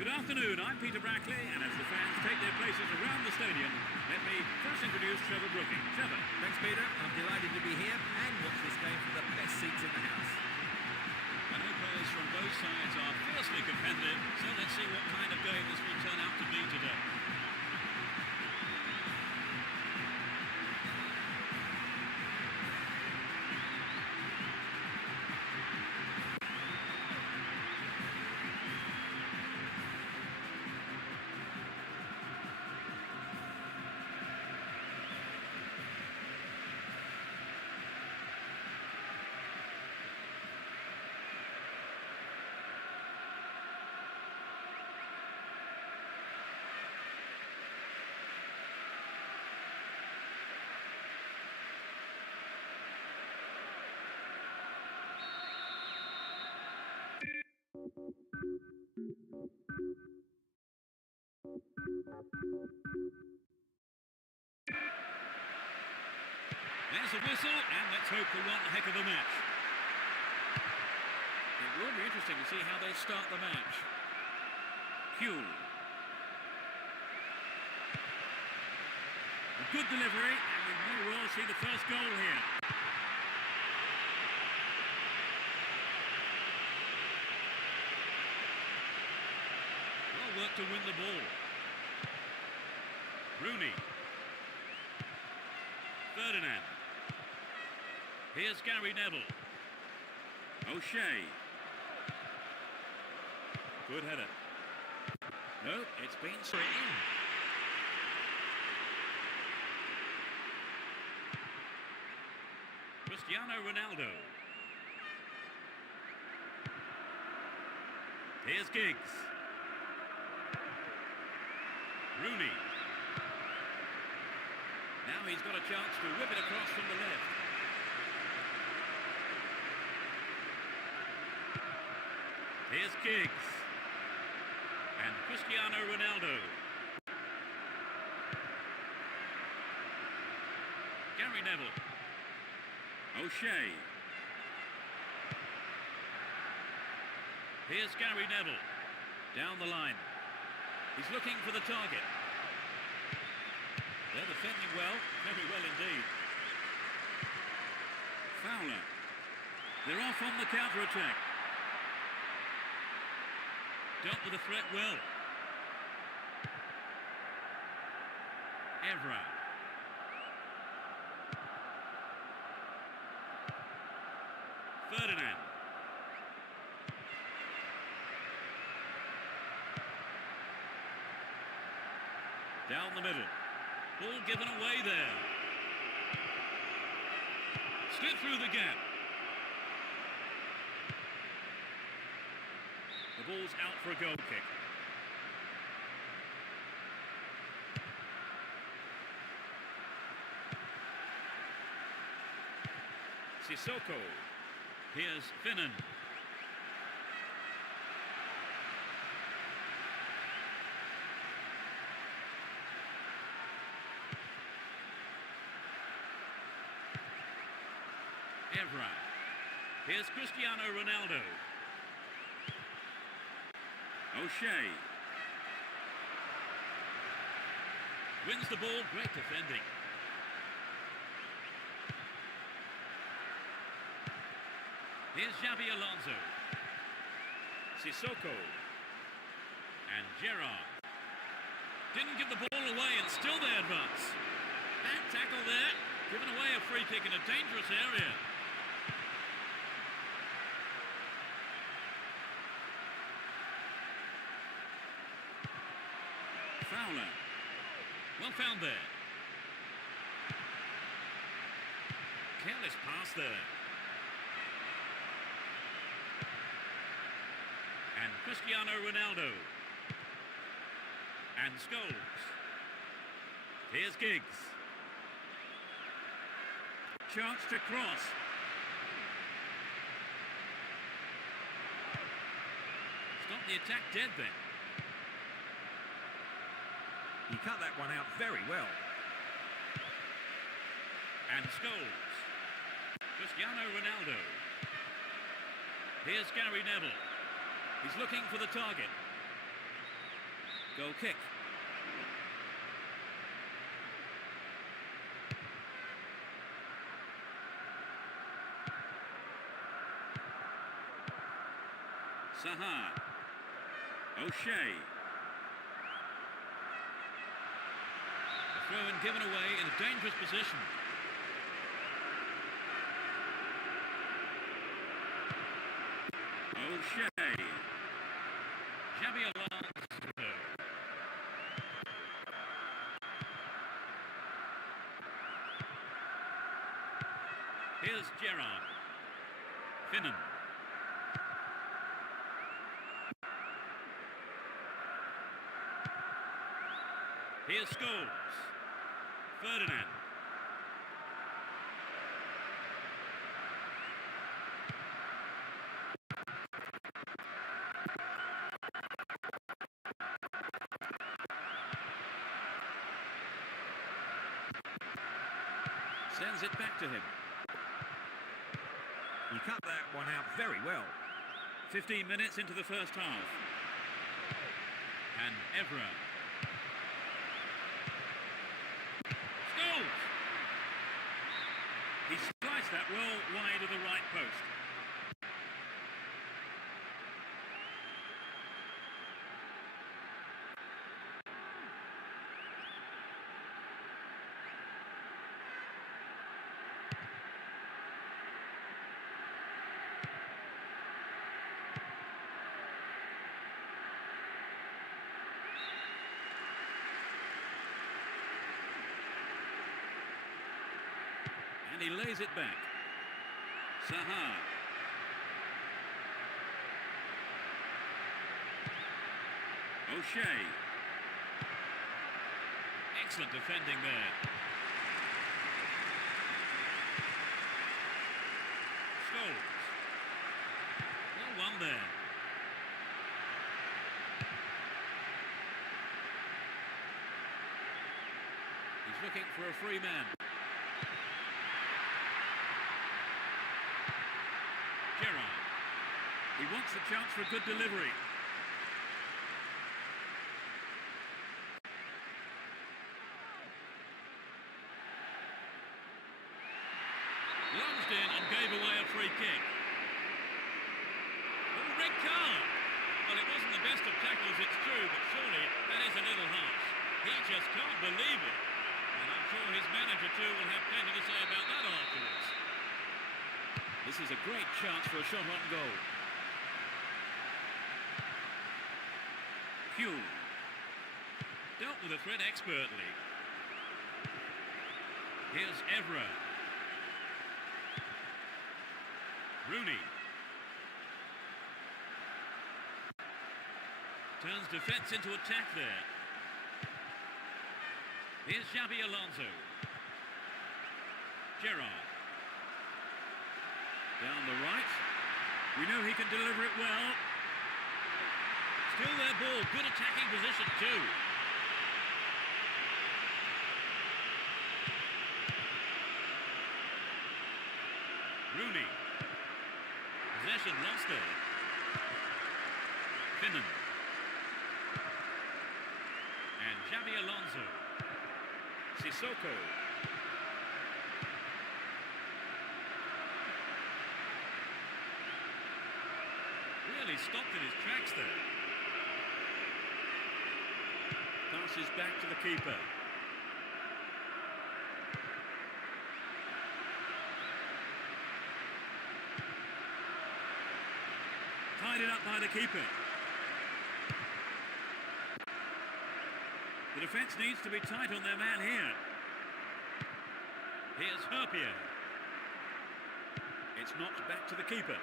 Good afternoon, I'm Peter Brackley, and as the fans take their places around the stadium, let me first introduce Trevor Brooking. Trevor. Thanks, Peter. I'm delighted to be here and watch this game from the best seats in the house. I know players from both sides are fiercely competitive, so let's see what kind of game this will turn out to be today. There's a whistle, and let's hope for one heck of a match. It will be interesting to see how they start the match. Kuhl. A good delivery, and we may well see the first goal here. Well worked to win the ball. Rooney. Ferdinand. Here's Gary Neville. O'Shea. Good header. No, it's been straight in. Cristiano Ronaldo. Here's Giggs. Rooney. Now he's got a chance to whip it across from the left. Here's Giggs. And Cristiano Ronaldo. Gary Neville. O'Shea. Here's Gary Neville. Down the line. He's looking for the target. They're defending well, very well indeed. Fowler. They're off on the counter-attack. Dealt with the threat well. Evra. Ferdinand. Down the middle. Ball given away there. Slid through the gap. The ball's out for a goal kick. Sissoko. Here's Finnan. Evra. Here's Cristiano Ronaldo. O'Shea. Wins the ball, great defending. Here's Xabi Alonso. Sissoko. And Gerrard. Didn't give the ball away and still they advance. Bad tackle there. Giving away a free kick in a dangerous area. Fowler. Well found there. Careless pass there. And Cristiano Ronaldo. And Scholes. Here's Giggs. Chance to cross. Stop the attack dead then. He cut that one out very well. And Scholes. Cristiano Ronaldo. Here's Gary Neville. He's looking for the target. Goal kick. Saha. O'Shea. The throw-in given away in a dangerous position. O'Shea. Xabi Alonso. Here's Gerrard. Finnan. Here's Scholes. Ferdinand. Sends it back to him. He cut that one out very well. 15 minutes into the first half. And Evra. Scholes! He sliced that well wide of the right post. And he lays it back. Saha. O'Shea. Excellent defending there. Scholes. Well won there. He's looking for a free man. Gerrard. He wants the chance for a good delivery. Lunged in and gave away a free kick. Oh, red card. Well, it wasn't the best of tackles, it's true, but surely that is a little harsh. He just can't believe it. And I'm sure his manager too will have plenty to say about that afterwards. This is a great chance for a shot on goal. Hugh. Dealt with the threat expertly. Here's Evra. Rooney. Turns defence into attack there. Here's Xabi Alonso. Gerrard. Down the right. We know he can deliver it well. Still their ball. Good attacking position too. Rooney. Possession lost there. Finnan. And Xabi Alonso. Sissoko. Really stopped in his tracks there. Passes back to the keeper. Tied it up by the keeper. The defence needs to be tight on their man here. Here's Herpier. It's knocked back to the keeper.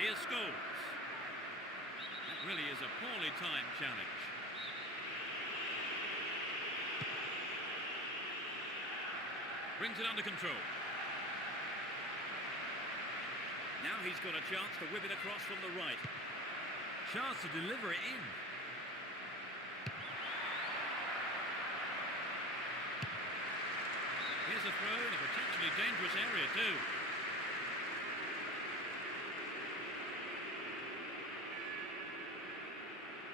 Here's Scholes. That really is a poorly timed challenge. Brings it under control. Now he's got a chance to whip it across from the right. Chance to deliver it in. Here's a throw in a potentially dangerous area too.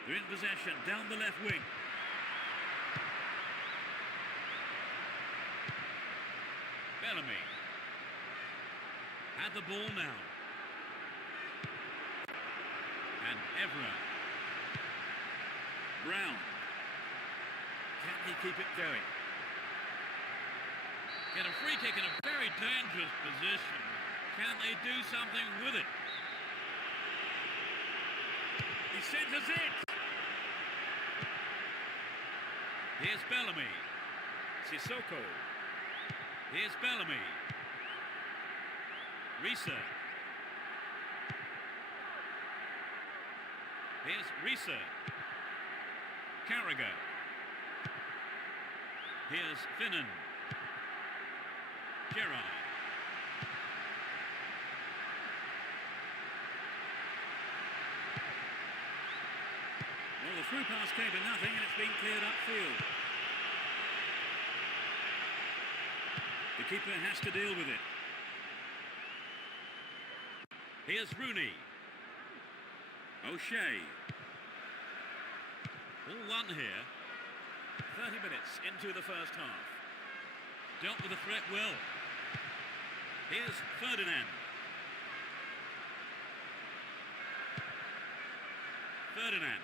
They're in possession, down the left wing. Bellamy. Had the ball now. And Evra. Brown. Can he keep it going? Get a free kick in a very dangerous position. Can they do something with it? He centres it. Here's Bellamy. Sissoko. Here's Bellamy. Risa. Here's Risa. Carragher. Here's Finnan. Gerrard. Well, the through pass came to nothing and it's been cleared upfield. The keeper has to deal with it. Here's Rooney. O'Shea. All one here. 30 minutes into the first half. Dealt with the threat well. Here's Ferdinand. Ferdinand.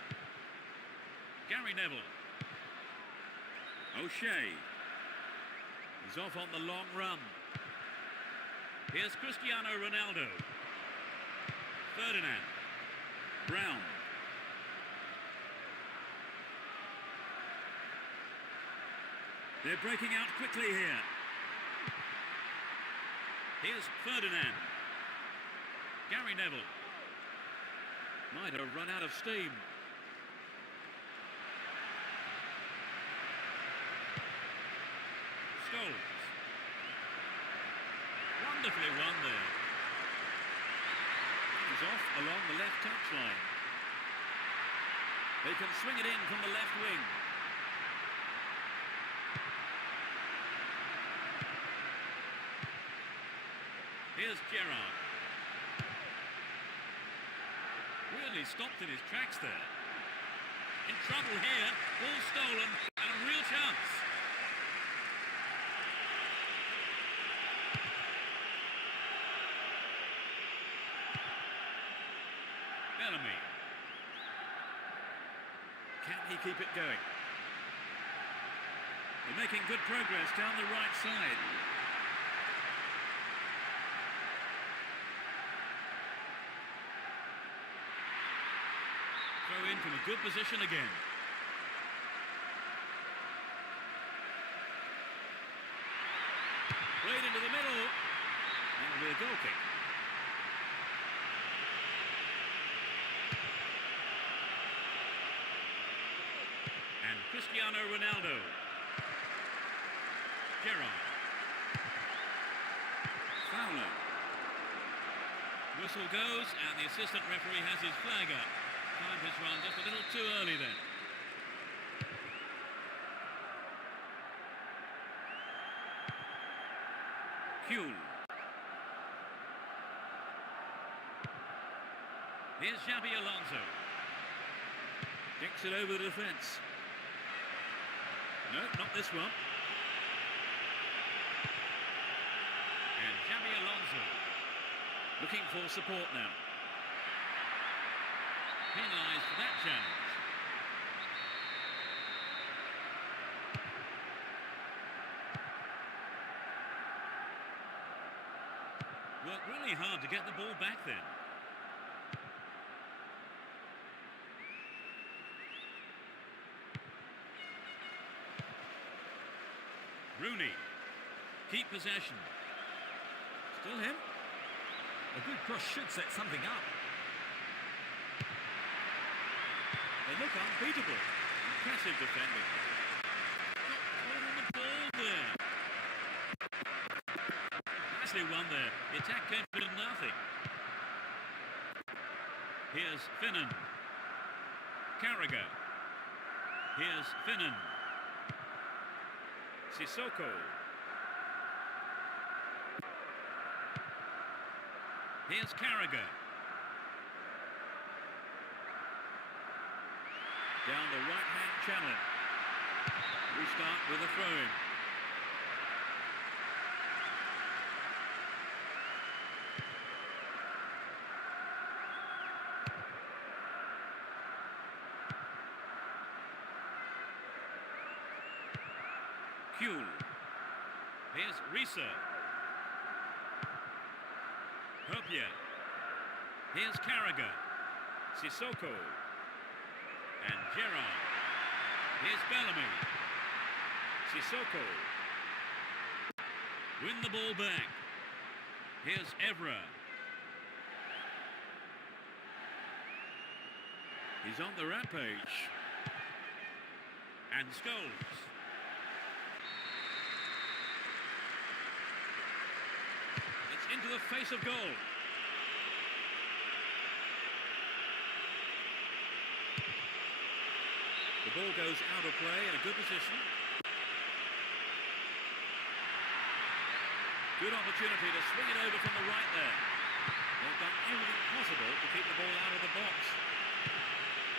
Gary Neville. O'Shea. He's off on the long run. Here's Cristiano Ronaldo. Ferdinand. Brown. They're breaking out quickly here. Here's Ferdinand. Gary Neville. Might have run out of steam. Scholes. Wonderfully run there. He's off along the left touchline. They can swing it in from the left wing. Here's Gerrard. Really stopped in his tracks there. In trouble here. Ball stolen and a real chance. Bellamy. Can he keep it going? They're making good progress down the right side. Throw in from a good position again. Played into the middle. That'll be a goal kick. And Cristiano Ronaldo. Gerrard. Fowler. Whistle goes and the assistant referee has his flag up. Time has run just a little too early then. Kuhl. Here's Xabi Alonso. Kicks it over the defence. No, not this one. And Xabi Alonso looking for support now. Penalised for that challenge. Worked really hard to get the ball back then. Rooney. Keep possession. Still him. A good cross should set something up. They look unbeatable. Impressive defending. Got on the ball there. Nicely won there. The attack came to nothing. Here's Finnan. Carragher. Here's Finnan. Sissoko. Here's Carragher. challenge. We start with a throw-in. Kuhl. Here's Risa. Hopia. Here's Carragher. Sissoko. And Gerrard. Here's Bellamy. Sissoko. Win the ball back. Here's Evra. He's on the rampage. And Scholes. It's into the face of goal. The ball goes out of play in a good position. Good opportunity to swing it over from the right there. They've done everything possible to keep the ball out of the box.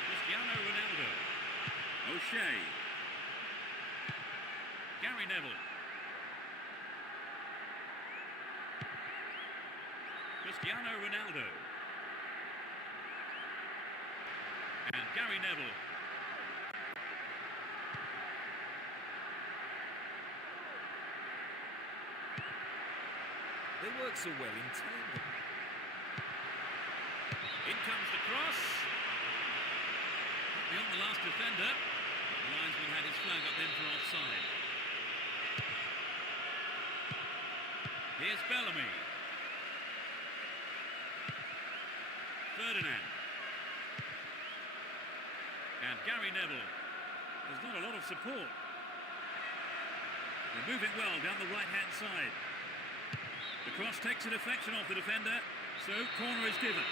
Cristiano Ronaldo. O'Shea. Gary Neville. Cristiano Ronaldo. And Gary Neville. They work so well in tandem. In comes the cross. Beyond the last defender. The linesman had his flag up then for offside. Here's Bellamy. Ferdinand. And Gary Neville. There's not a lot of support. They're moving well down the right-hand side. The cross takes a deflection off the defender, so corner is given.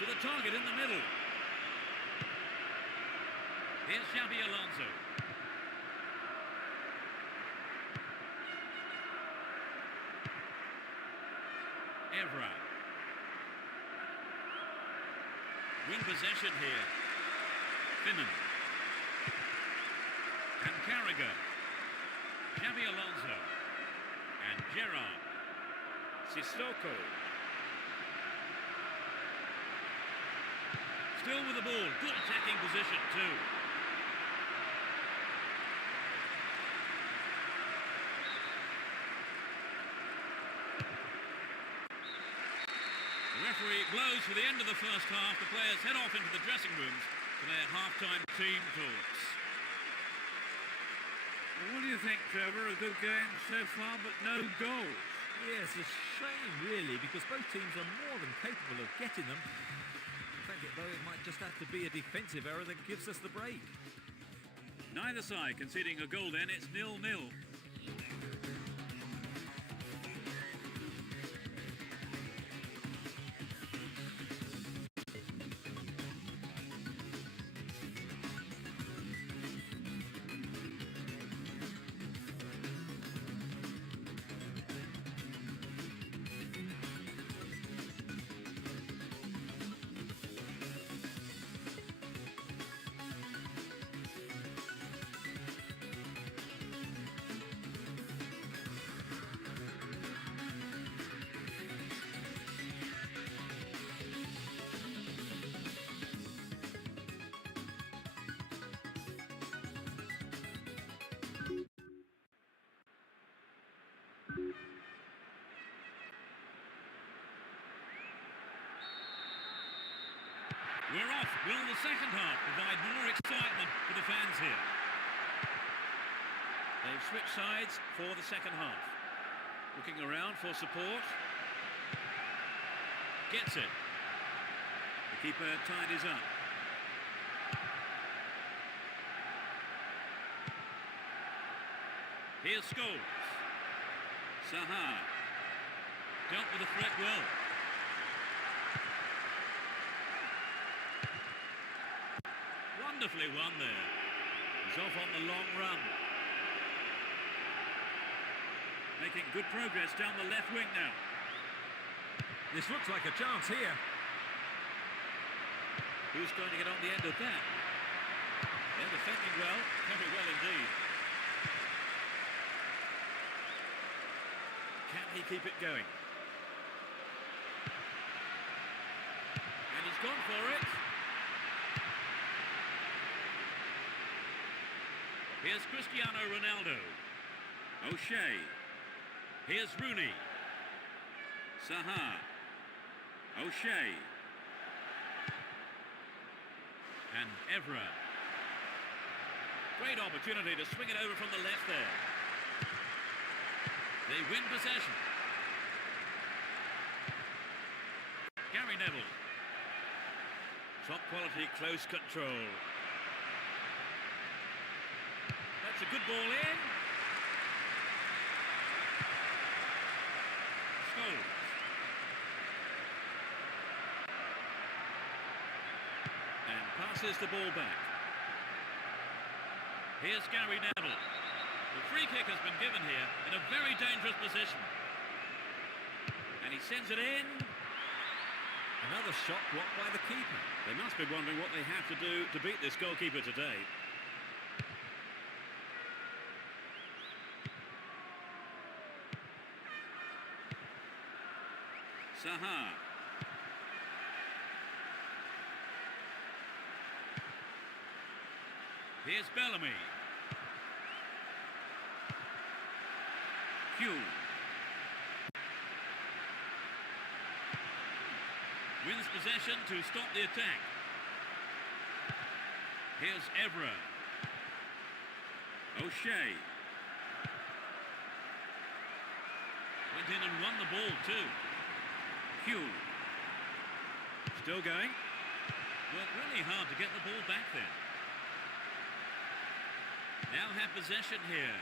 To the target in the middle. Here's Xabi Alonso. Evra. Win possession here. Finnan. And Carragher. Xabi Alonso. And Gerrard. Sissoko. Still with the ball. Good attacking position too. The referee blows for the end of the first half. The players head off into the dressing rooms for their half-time team talks. What do you think, Trevor? A good game so far, but no goals. Yes, a shame, really, because both teams are more than capable of getting them. In fact, though, it might just have to be a defensive error that gives us the break. Neither side conceding a goal then. It's 0-0. We're off. Will the second half provide more excitement for the fans here? They've switched sides for the second half. Looking around for support. Gets it. The keeper tidies up. Here's Scholes. Saha. Dealt with the threat well. Wonderfully won there. He's off on the long run. Making good progress down the left wing now. This looks like a chance here. Who's going to get on the end of that? They're defending well, very well indeed. Can he keep it going? And he's gone for it. Here's Cristiano Ronaldo. O'Shea. Here's Rooney. Saha. O'Shea. And Evra. Great opportunity to swing it over from the left there. They win possession. Gary Neville. Top quality close control. That's a good ball in. Scholes. And passes the ball back. Here's Gary Neville. The free kick has been given here in a very dangerous position. And he sends it in. Another shot blocked by the keeper. They must be wondering what they have to do to beat this goalkeeper today. Saha. Here's Bellamy. Hugh. Wins possession to stop the attack. Here's Evra. O'Shea. Went in and won the ball too. Hugh. Still going. Worked really hard to get the ball back there. Now have possession here.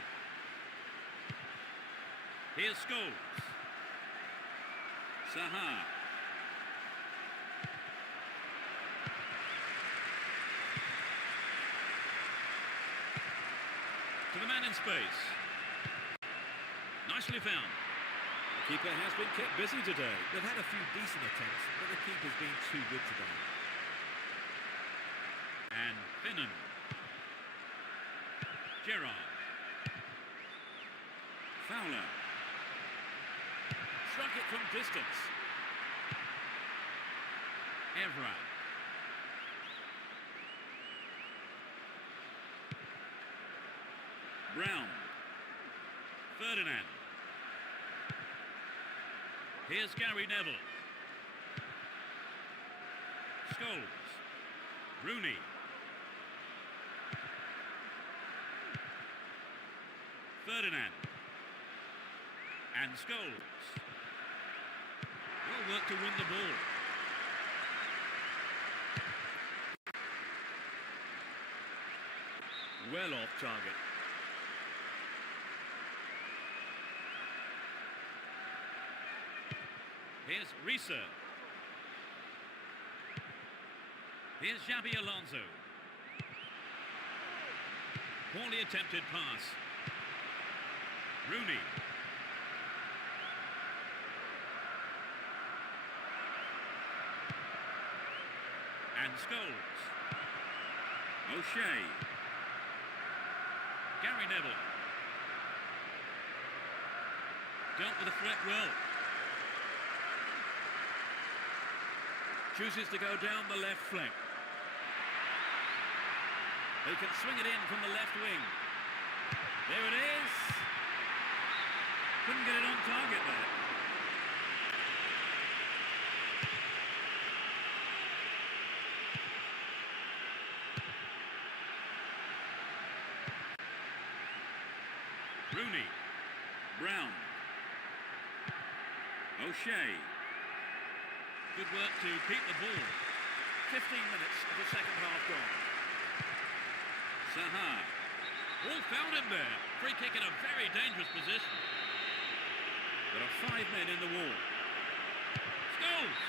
Here's Scholes. Saha. To the man in space. Nicely found. The keeper has been kept busy today. They've had a few decent attempts, but the keeper's been too good today. And Finnan. Gerrard. Fowler. Struck it from distance. Evra. Brown. Ferdinand. Here's Gary Neville. Scholes. Rooney. Ferdinand. And Scholes. Well worked to win the ball. Well off target. Here's Risa. Here's Xabi Alonso. Poorly attempted pass. Rooney. And Scholes. O'Shea. Gary Neville. Dealt with the threat well. Chooses to go down the left flank. They can swing it in from the left wing. There it is. Couldn't get it on target there. Rooney. Brown. O'Shea. Good work to keep the ball. 15 minutes of the second half gone. Saha. All found him there. Free kick in a very dangerous position. There are 5 men in the wall. Scholes.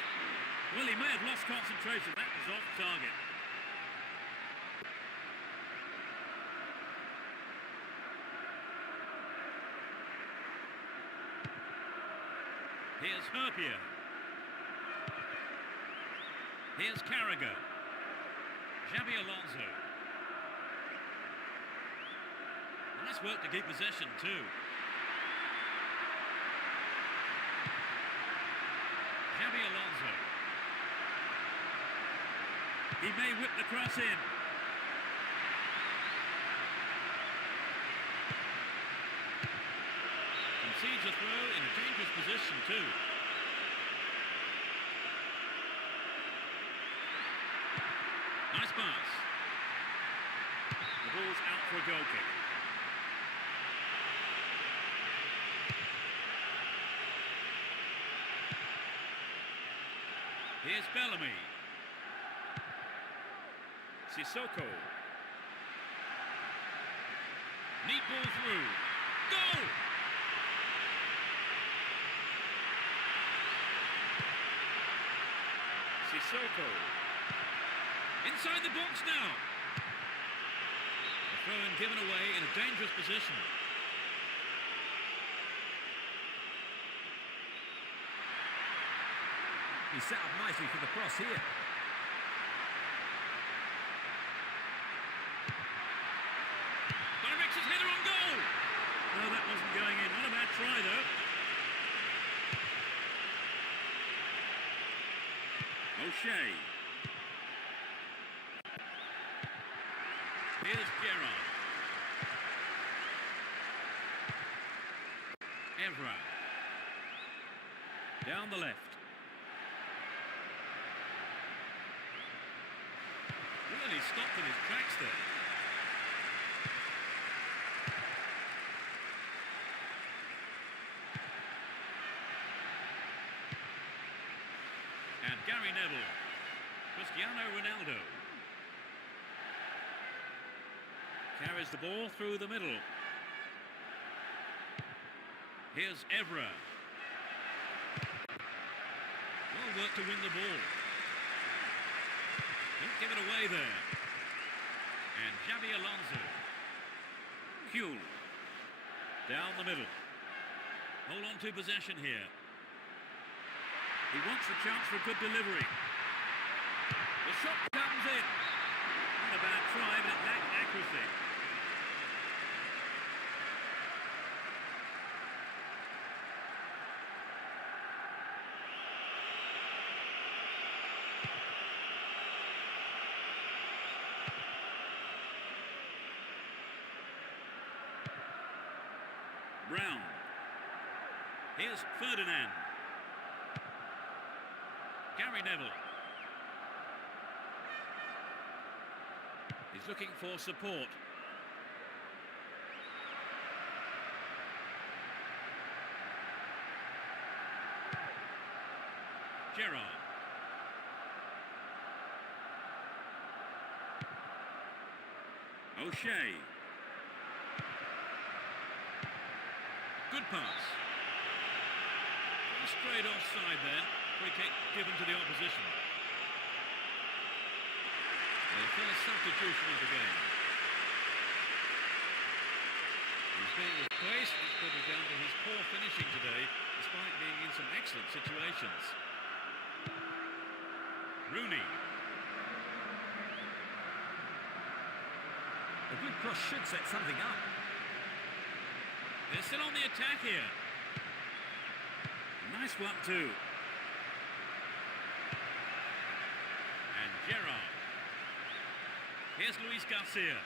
Well, he may have lost concentration. That was off target. Here's Herpier. Here's Carragher. Xabi Alonso. Nice work to keep possession too. Xabi Alonso. He may whip the cross in. Concedes a throw in a dangerous position too. Nice pass. The ball's out for a goal kick. Here's Bellamy. Sissoko. Neat ball through. Goal! Sissoko. Inside the box now. A throw-in given away in a dangerous position. He's set up nicely for the cross here. Directs his header on goal. No, that wasn't going in. Not a bad try though. O'Shea. Here's Gerrard. Evra. Down the left. Really stopped in his tracks there. And Gary Neville. Cristiano Ronaldo. Carries the ball through the middle. Here's Evra. Well worked to win the ball. Don't give it away there. And Xabi Alonso. Huel. Down the middle. Hold on to possession here. He wants a chance for a good delivery. The shot comes in. Not a bad try, but it lacked accuracy. Brown. Here's Ferdinand. Gary Neville. He's looking for support. Gerrard. O'Shea. Good pass. Straight offside there. Free kick given to the opposition. Their first substitution of the game. He's being replaced. It's probably down to his poor finishing today, despite being in some excellent situations. Rooney. A good cross should set something up. They're still on the attack here. Nice one too. And Gerrard. Here's Luis Garcia.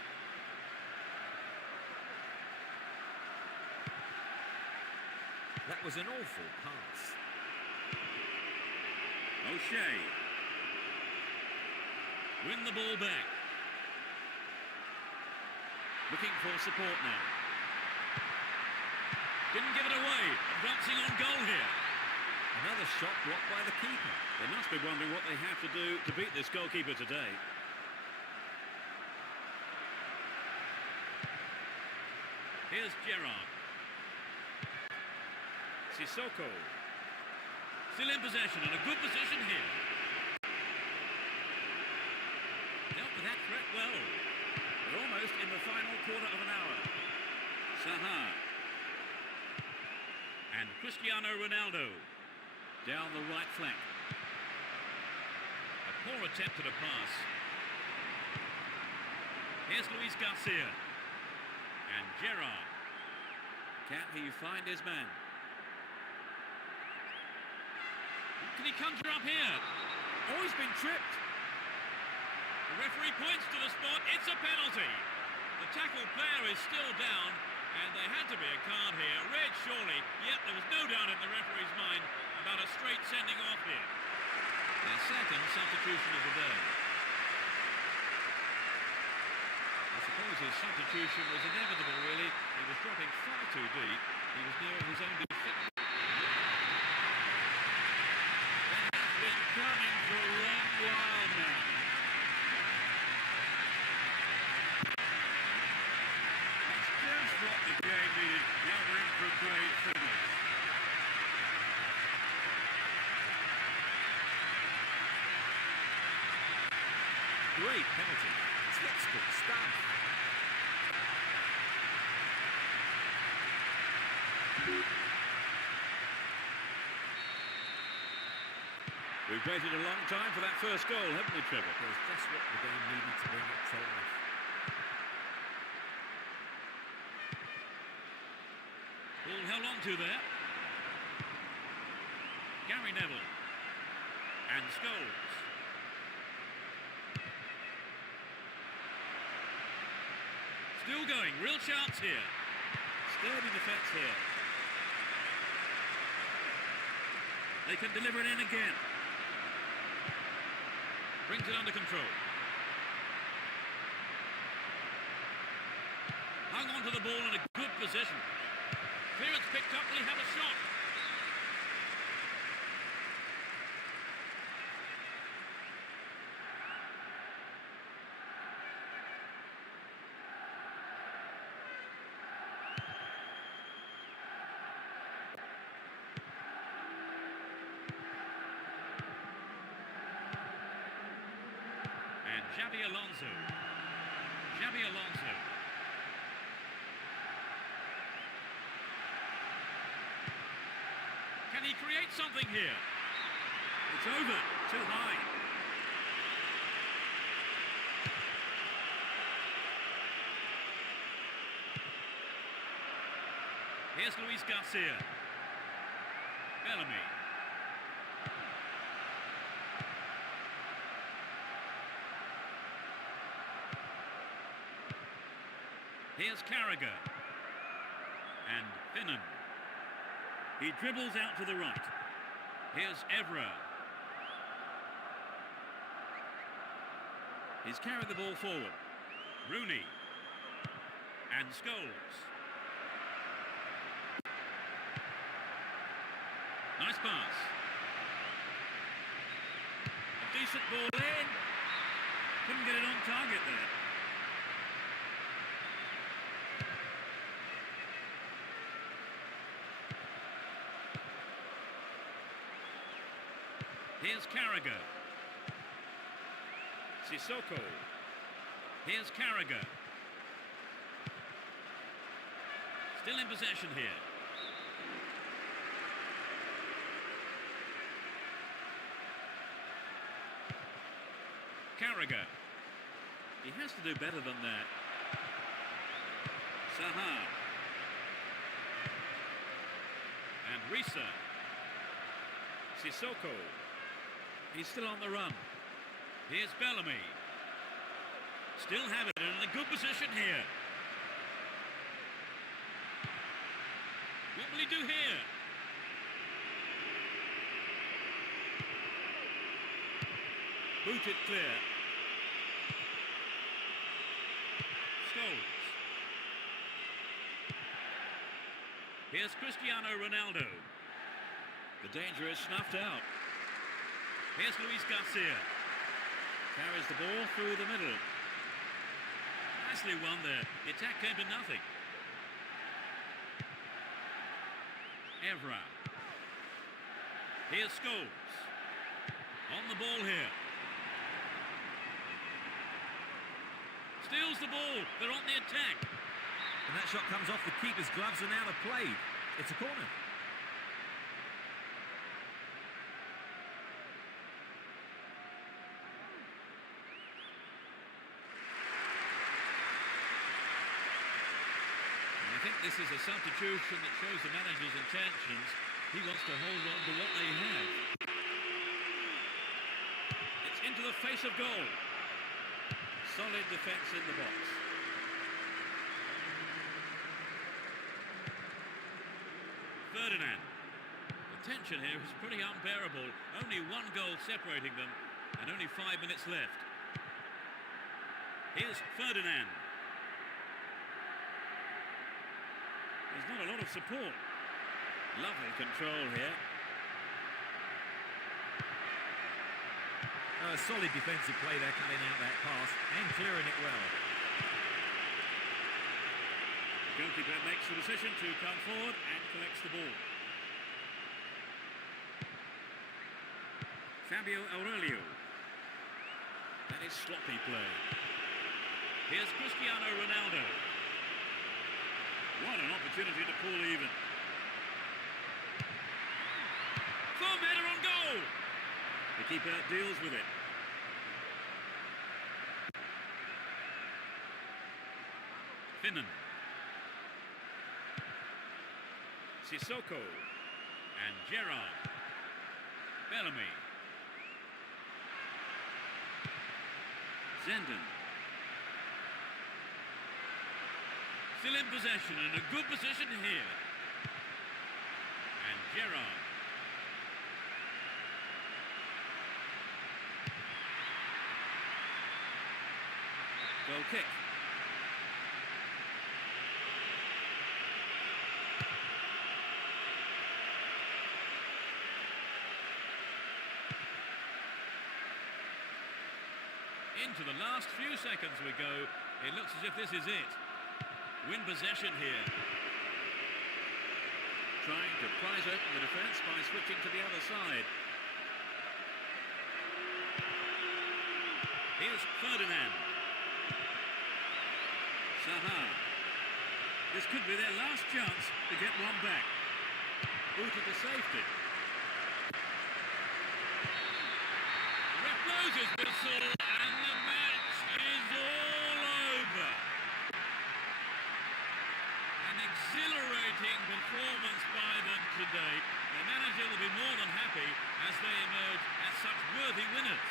That was an awful pass. O'Shea. Win the ball back. Looking for support now. Didn't give it away. Advancing on goal here. Another shot blocked by the keeper. They must be wondering what they have to do to beat this goalkeeper today. Here's Gerrard. Sissoko. Still in possession and a good position here. Dealt with that threat well. We're almost in the final quarter of an hour. Saha. And Cristiano Ronaldo down the right flank. A poor attempt at a pass. Here's Luis Garcia. And Gerrard. Can he find his man? Can he conjure up here? Oh, he's been tripped. The referee points to the spot. It's a penalty. The tackled player is still down, and there had to be a card here. Red, surely. Yep, there was no doubt in the referee's mind about a straight sending off here. Their second substitution of the day. I suppose his substitution was inevitable, really. He was dropping far too deep. He was near his own defence. Been coming for a long while now. That's just what the game needed. Now we're in for a great finish. Great penalty. Textbook stuff. We've waited a long time for that first goal, haven't we, Trevor? It was just what the game needed to bring it to life. Ball held on to there. Gary Neville. And Scholes. Still going, real chance here. Sturdy defence here. They can deliver it in again. Brings it under control. Hung on to the ball in a good position. Clearance picked up, will he have a shot? Xabi Alonso. Xabi Alonso. Can he create something here? It's over. Too high. Here's Luis Garcia. Bellamy. Here's Carragher. And Finnan. He dribbles out to the right. Here's Evra. He's carried the ball forward. Rooney. And Scholes. Nice pass. A decent ball in. Couldn't get it on target there. Here's Carragher. Sissoko. Here's Carragher. Still in possession here. Carragher. He has to do better than that. Saha. And Risa. Sissoko. He's still on the run. Here's Bellamy. Still have it in a good position here. What will he do here? Booted clear. Scholes. Here's Cristiano Ronaldo. The danger is snuffed out. Here's Luis Garcia. Carries the ball through the middle. Nicely won there. The attack came to nothing. Evra. Here's Scholes. On the ball here. Steals the ball. They're on the attack. And that shot comes off the keeper's gloves and out of play. It's a corner. this is a substitution that shows the manager's intentions. He wants to hold on to what they have. It's into the face of goal. Solid defence in the box. Ferdinand. The tension here is pretty unbearable. Only one goal separating them and only 5 minutes left. Here's Ferdinand. There's not a lot of support. Lovely control here. Solid defensive play there, cutting out that pass and clearing it well. The goalkeeper makes the decision to come forward and collects the ball. Fabio Aurelio. That is sloppy play. Here's Cristiano Ronaldo. What an opportunity to pull even. Firm header on goal. The keeper deals with it. Finnan. Sissoko. And Gerrard. Bellamy. Zenden. Still in possession and a good position here. And Gerrard. Goal kick. Into the last few seconds we go. It looks as if this is it. Win possession here. Trying to prize open the defence by switching to the other side. Here's Ferdinand. Saha. This could be their last chance to get one back. Booted to safety. The ref blows his whistle and the match is all over. An exhilarating performance by them today. The manager will be more than happy as they emerge as such worthy winners.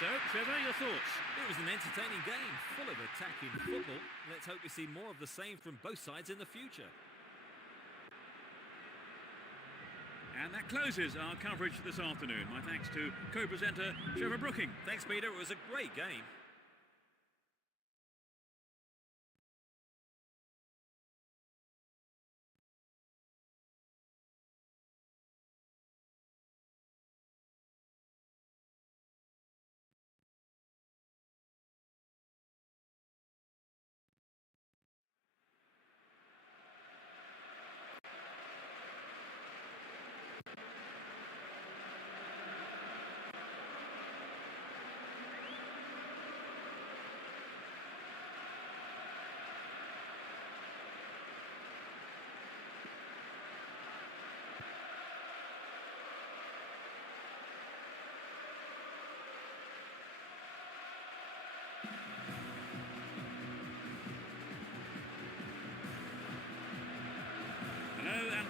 So, Trevor, your thoughts? It was an entertaining game, full of attacking football. Let's hope we see more of the same from both sides in the future. And that closes our coverage this afternoon. My thanks to co-presenter Trevor Brooking. Thanks, Peter. It was a great game.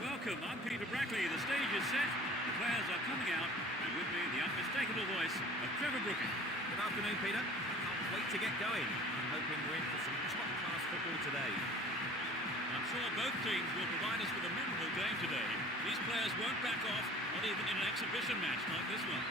Welcome, I'm Peter Brackley. The stage is set, the players are coming out, and with me the unmistakable voice of Trevor Brooking. Good afternoon, Peter. I can't wait to get going. I'm hoping we're in for some top-class football today. I'm sure both teams will provide us with a memorable game today. These players won't back off, not even in an exhibition match like this one.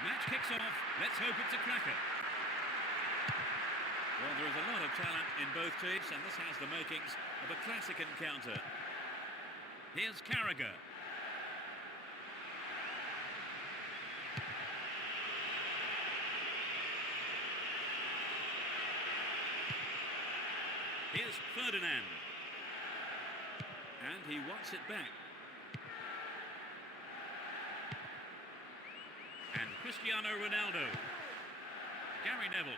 Match kicks off. Let's hope it's a cracker. Well, there is a lot of talent in both teams, and this has the makings of a classic encounter. Here's Carragher. Here's Ferdinand. And he wants it back. And Cristiano Ronaldo. Gary Neville.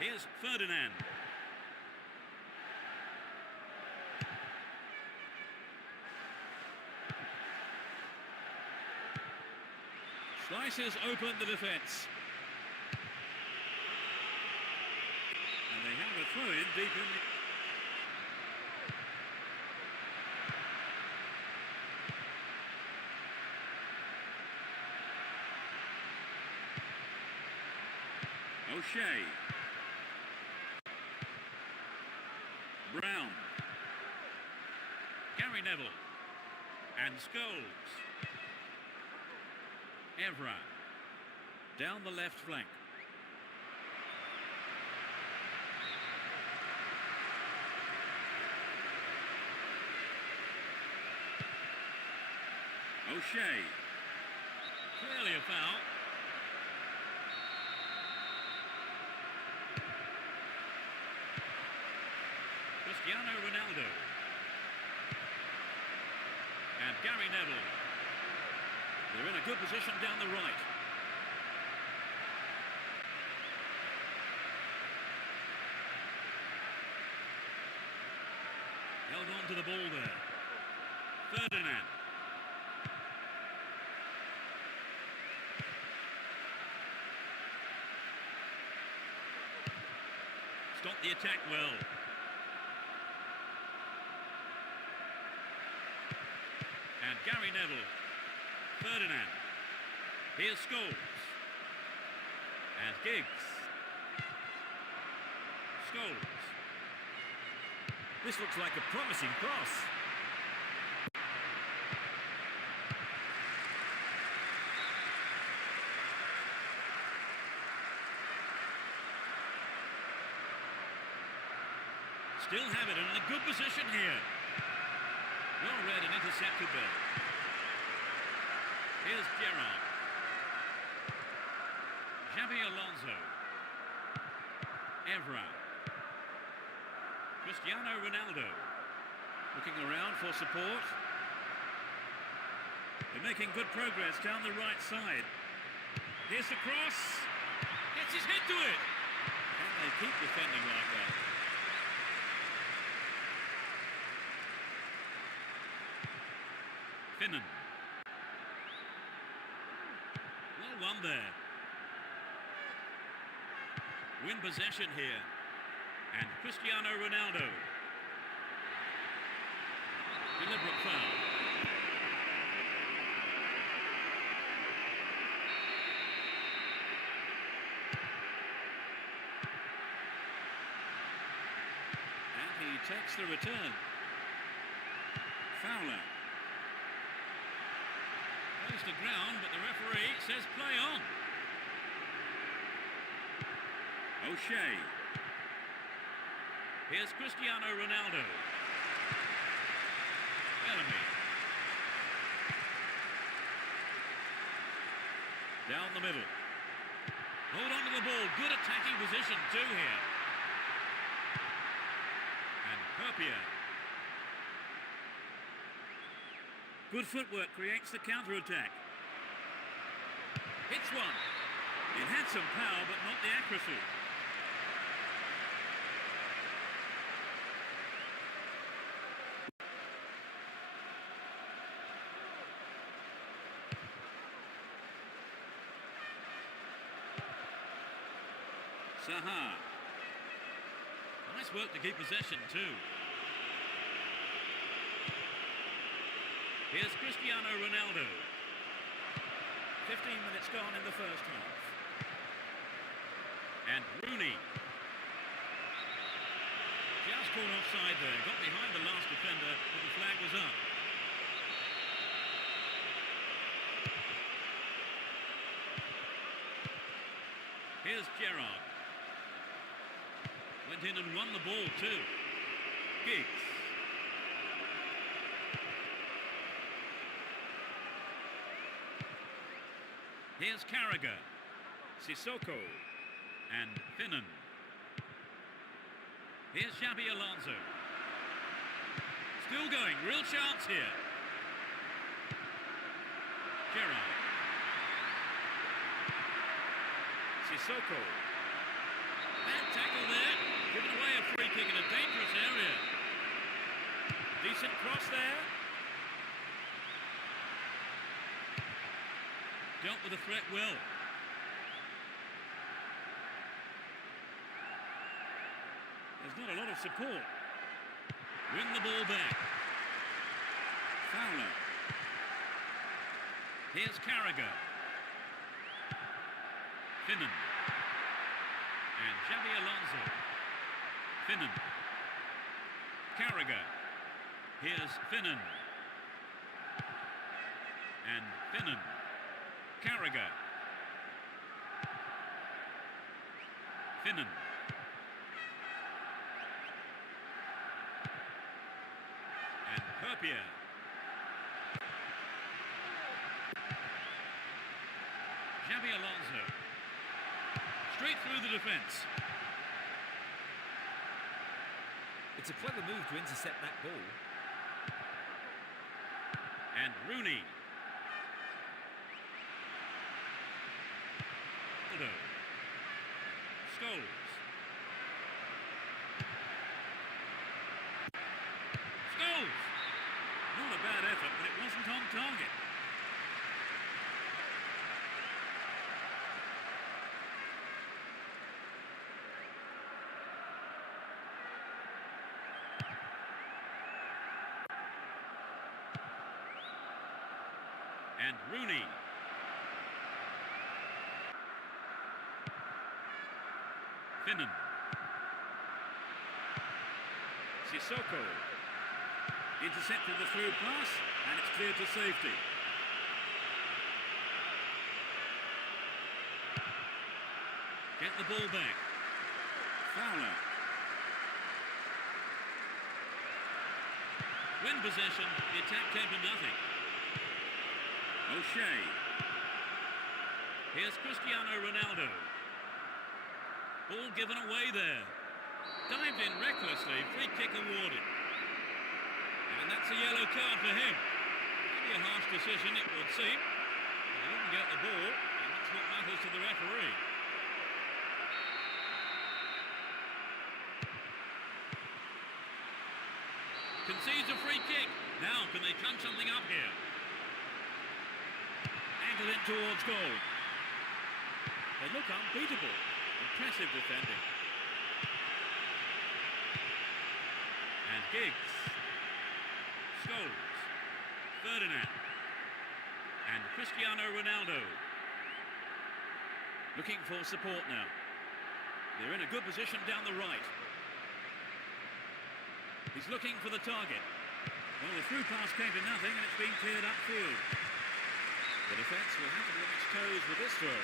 Here's Ferdinand. Slices open the defence. And they have a throw-in deep in the... O'Shea. Brown. Gary Neville. And Scholes. Evra. Down the left flank. O'Shea. Clearly a foul. Cristiano Ronaldo. And Gary Neville. They're in a good position down the right. Held on to the ball there. Ferdinand. Stopped the attack well. And Gary Neville. Ferdinand. Here's Scholes. And Giggs. Scholes. This looks like a promising cross. Still have it and in a good position here. Well read and intercepted there. Here's Gerrard. Xabi Alonso. Evra. Cristiano Ronaldo. Looking around for support. They're making good progress down the right side. Here's the cross. Gets his head to it. Can they keep defending like that? Finnan. Well won there. Win possession here. And Cristiano Ronaldo. Deliberate foul. And he takes the return. Fowler. Goes to ground, but the referee says play on. O'Shea. Here's Cristiano Ronaldo. Bellamy. Down the middle. Hold on to the ball. Good attacking position too here. And Herpier. Good footwork creates the counter-attack. Hits one. It had some power, but not the accuracy. Saha. Nice work to keep possession too. Here's Cristiano Ronaldo. 15 minutes gone in the first half. And Rooney. Just caught offside there. Got behind the last defender, but the flag was up. Here's Gerrard. Went in and won the ball too. Giggs. Here's Carragher. Sissoko. And Finnan. Here's Xabi Alonso. Still going, real chance here. Gerrard. Sissoko. Bad tackle there. Giving away a free kick in a dangerous area. Decent cross there. Dealt with the threat well. There's not a lot of support. Win the ball back. Fowler. Here's Carragher. Finnan. And Xabi Alonso. Finnan. Carragher. Here's Finnan. And Finnan. Carragher. Finnan. And Herpier. Xabi Alonso. Straight through the defence. It's a clever move to intercept that ball. And Rooney. Ronaldo. Scholes. Scholes! Not a bad effort, but it wasn't on target. And Rooney. Finnan. Sissoko. Intercepted the through pass, and it's cleared to safety. Get the ball back. Fowler. Win possession, the attack came to nothing. O'Shea. Here's Cristiano Ronaldo. Ball given away there. Dived in recklessly, free kick awarded. And that's a yellow card for him. Maybe a harsh decision, it would seem. But he didn't get the ball, and that's what matters to the referee. Concedes a free kick. Now, can they punch something up here? Angle it towards goal. They look unbeatable. Impressive defending. And Giggs. Scholes. Ferdinand. And Cristiano Ronaldo. Looking for support now. They're in a good position down the right. He's looking for the target. Well, the through pass came to nothing and it's been cleared upfield. The defence will have to be on its toes with this throw.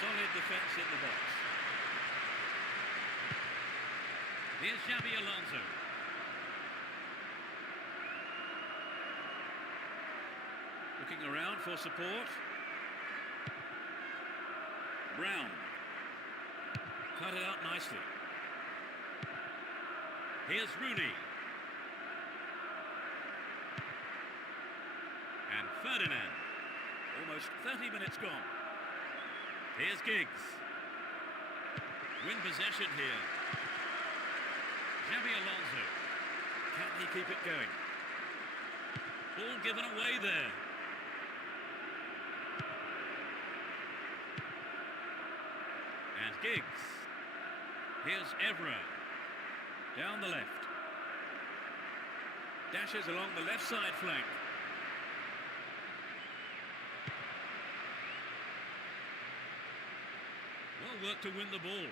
Solid defence in the box. Here's Xabi Alonso. Looking around for support. Brown. Cut it out nicely. Here's Rooney. And Ferdinand. Almost 30 minutes gone. Here's Giggs. Win possession here. Xabi Alonso. Can he keep it going? Ball given away there. And Giggs. Here's Evra. Down the left. Dashes along the left side flank. Well worked to win the ball.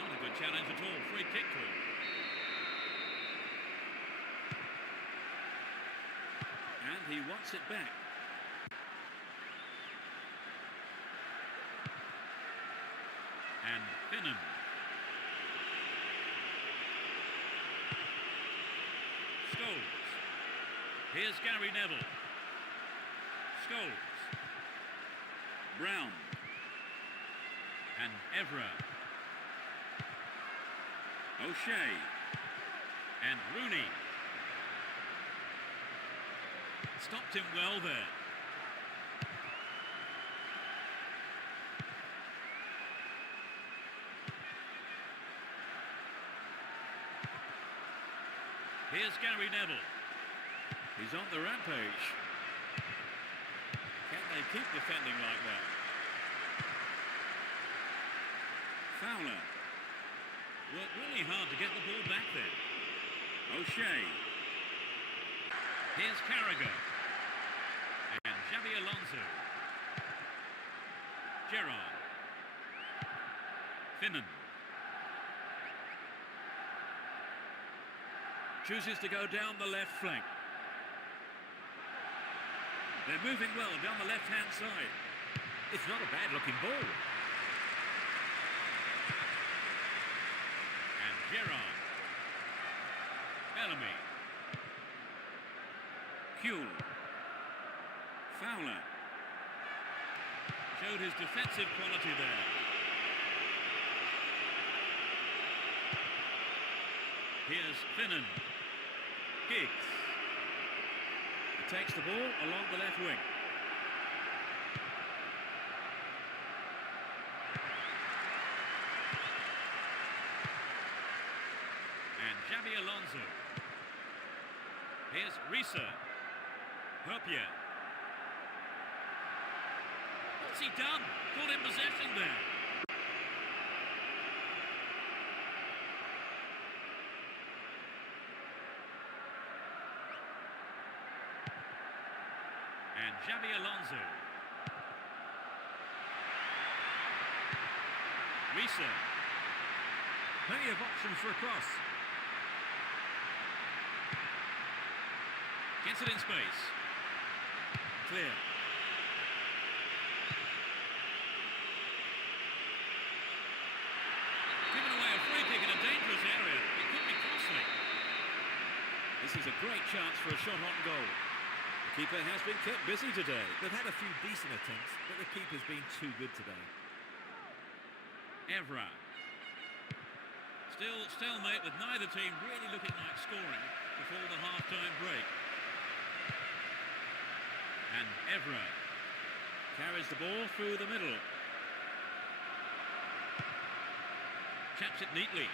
Not a good challenge at all. Free kick call. And he wants it back. And Finnan. Scholes. Here's Gary Neville. Scholes. Brown. And Evra. O'Shea. And Rooney. Stopped him well there. Here's Gary Neville. He's on the rampage. Can they keep defending like that? Fowler. Worked really hard to get the ball back there. O'Shea. Here's Carragher. And Xabi Alonso. Gerrard. Finnan. Chooses to go down the left flank. They're moving well down the left-hand side. It's not a bad-looking ball. And Gerrard. Bellamy. Kuhl. Fowler. Showed his defensive quality there. Here's Finnan. Giggs. He takes the ball along the left wing. And Xabi Alonso. Here's Risa. Hopia. What's he done? Caught in possession there. And Xabi Alonso. Risa. Plenty of options for a cross. Gets it in space. Clear. Given away a free kick in a dangerous area. It could be costly. This is a great chance for a shot on goal. The keeper has been kept busy today. They've had a few decent attempts, but the keeper's been too good today. Evra. Still stalemate with neither team really looking like scoring before the half-time break. And Evra carries the ball through the middle. Chaps it neatly.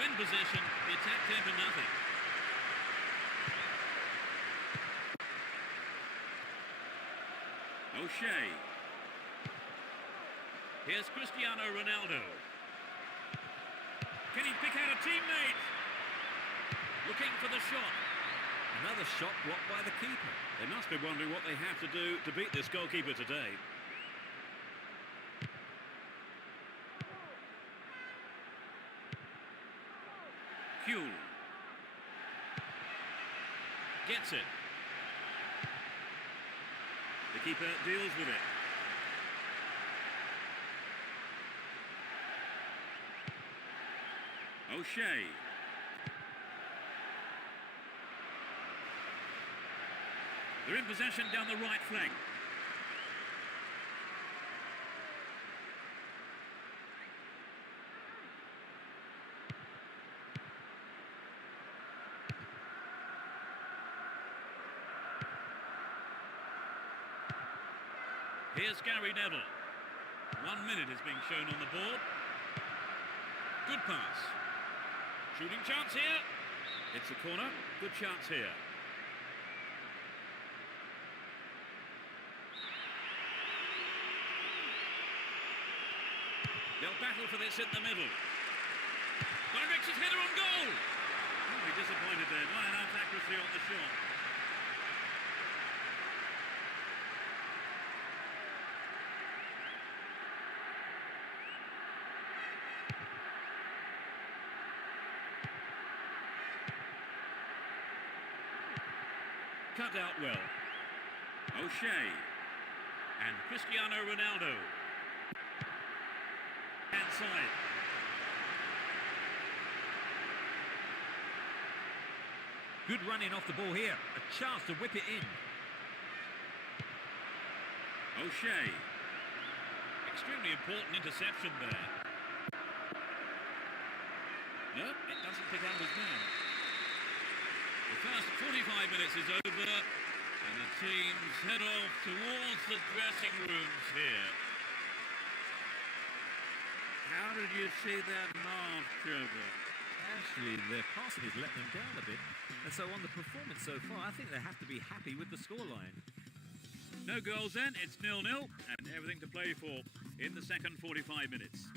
Win possession, the attack came to nothing. O'Shea. Here's Cristiano Ronaldo. Can he pick out a teammate? Looking for the shot. Another shot blocked by the keeper. They must be wondering what they have to do to beat this goalkeeper today. Kuhl. Gets it. The keeper deals with it. O'Shea. They're in possession down the right flank. Here's Gary Neville. 1 minute is being shown on the board. Good pass. Shooting chance here. It's a corner. Good chance here. They'll battle for this in the middle. Directs his header on goal. He'll be disappointed there. Not enough accuracy on the shot. Cut out well. O'Shea. And Cristiano Ronaldo. Hand side. Good running off the ball here. A chance to whip it in. O'Shea. Extremely important interception there. No, it doesn't pick out his man. The first 45 minutes is over, and the teams head off towards the dressing rooms here. How did you see that mark, Trevor? Actually, their passing has let them down a bit. And so on the performance so far, I think they have to be happy with the scoreline. No goals then, it's 0-0, and everything to play for in the second 45 minutes.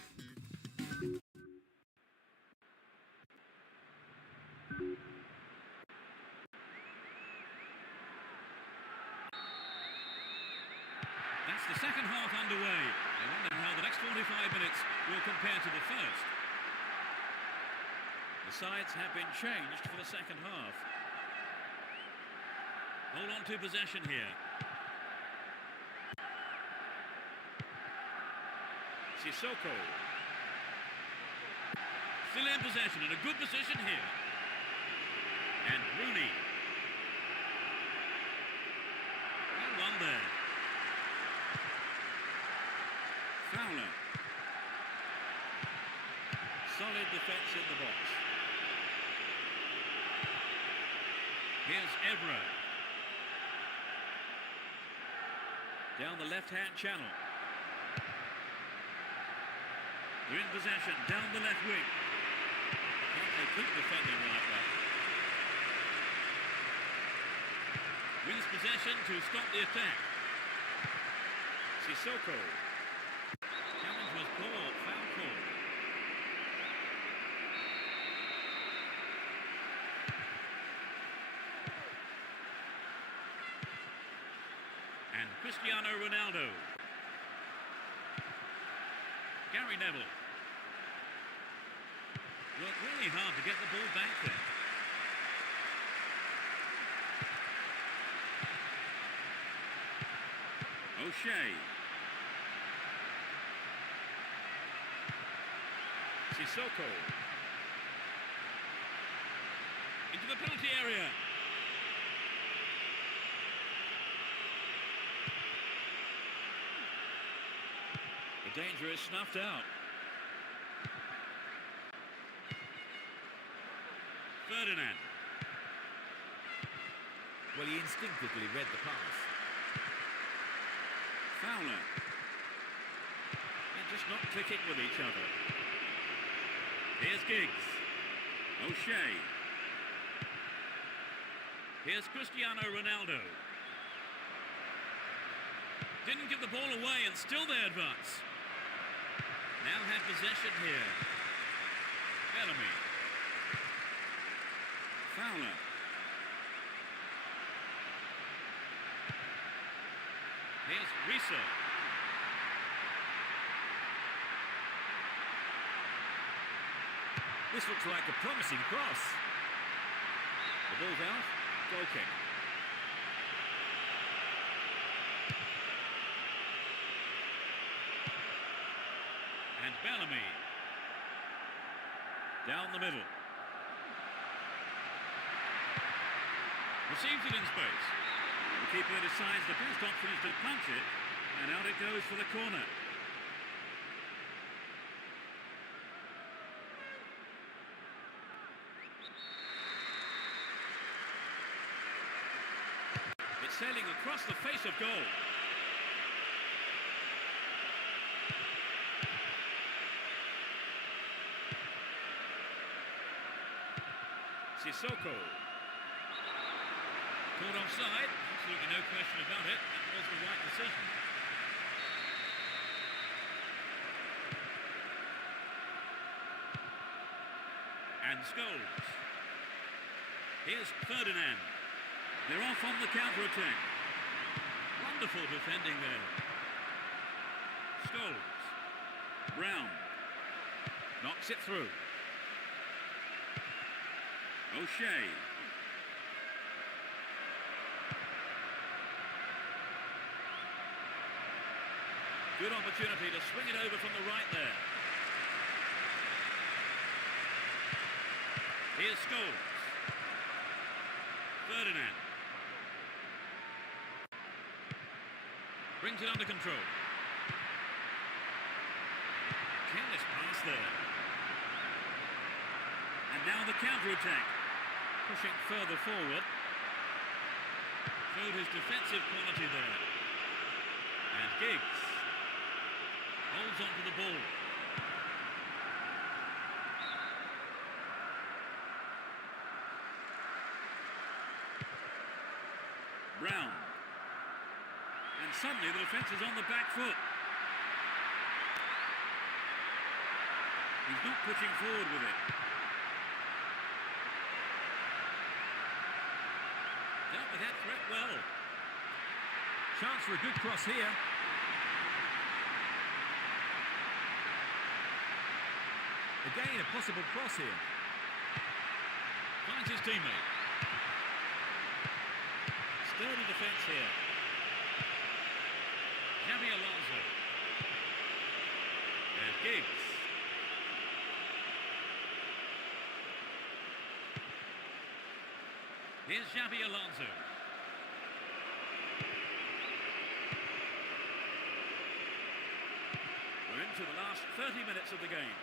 That's the second half underway. I wonder how the next 45 minutes will compare to the first. The sides have been changed for the second half. Hold on to possession here. Sissoko. Still in possession, in a good position here. And Rooney. Well won there. Fowler. Solid defence in the box. Here's Evra. Down the left-hand channel. They're in possession, down the left wing. Can't they keep defending like that? Wins possession to stop the attack. Sissoko. Challenge was poor, foul call. And Cristiano Ronaldo. Gary Neville. Worked really hard to get the ball back there. O'Shea. Sissoko. Into the penalty area. The danger is snuffed out. Ferdinand. Well, he instinctively read the pass. Fowler. They're just not clicking with each other. Here's Giggs. O'Shea. Here's Cristiano Ronaldo. Didn't give the ball away and still they advance. Now have possession here. Bellamy. Fowler. Here's Risa. This looks like a promising cross. The ball's out. Goal kick. And Bellamy. Down the middle. Receives it in space. The keeper decides the best option is to punch it, and out it goes for the corner. It's sailing across the face of goal. Sissoko. Caught offside. Absolutely no question about it. That was the right decision. And Scholes. Here's Ferdinand. They're off on the counter-attack. Wonderful defending there. Scholes. Brown. Knocks it through. O'Shea. Good opportunity to swing it over from the right there. Here's Scholes. Ferdinand. Brings it under control. Careless pass there. And now the counter-attack. Pushing further forward. Showed his defensive quality there. And Giggs holds on to the ball. Brown. And suddenly the defence is on the back foot. He's not pushing forward with it. Dealt with that threat well. Chance for a good cross here. Again, a possible cross here. Finds his teammate. Sturdy defence here. Xabi Alonso. And Giggs. Here's Xabi Alonso. We're into the last 30 minutes of the game.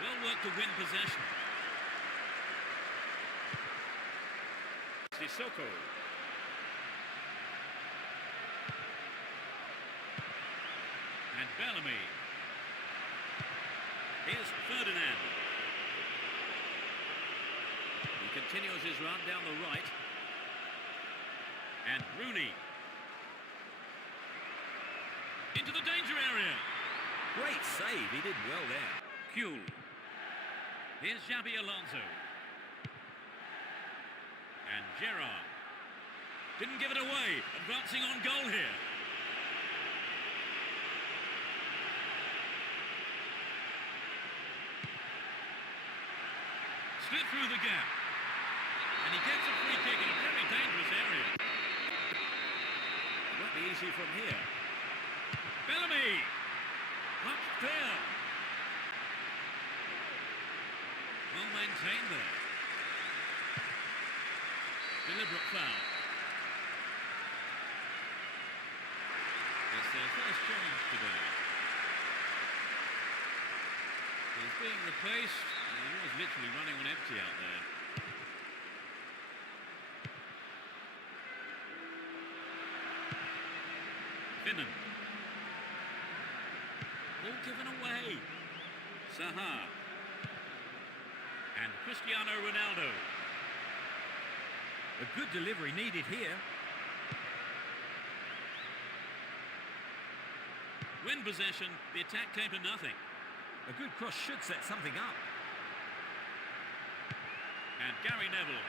Well worked to win possession. Sissoko. And Bellamy. Here's Ferdinand. He continues his run down the right. And Rooney. Into the danger area. Great save, he did well there. Kuhl. Here's Xabi Alonso. And Gerrard. Didn't give it away. Advancing on goal here. Slid through the gap. And he gets a free kick in a very dangerous area. It won't be easy from here. Bellamy. Punch clear. Well maintained there. Deliberate foul. It's their first change today. He's being replaced, and he was literally running on empty out there. Finnan. Ball given away. Saha. And Cristiano Ronaldo. A good delivery needed here. Win possession, the attack came to nothing. A good cross should set something up. And Gary Neville.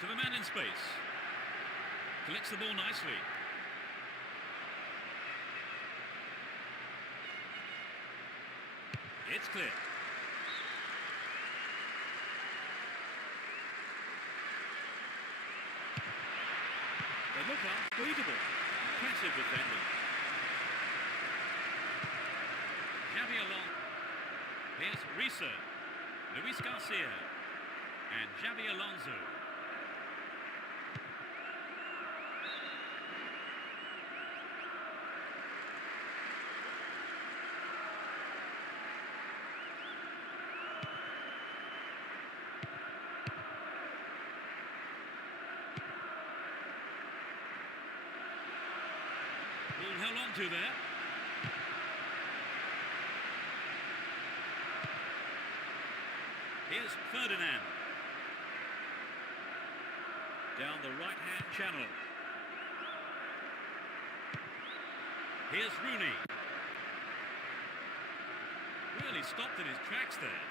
To the man in space. Collects the ball nicely. It's clear. They look unbeatable. Impressive defending. Xabi Alonso. Here's Risa. Luis Garcia. And Xabi Alonso. Ball held on to there. Here's Ferdinand. Down the right-hand channel. Here's Rooney. Really stopped in his tracks there.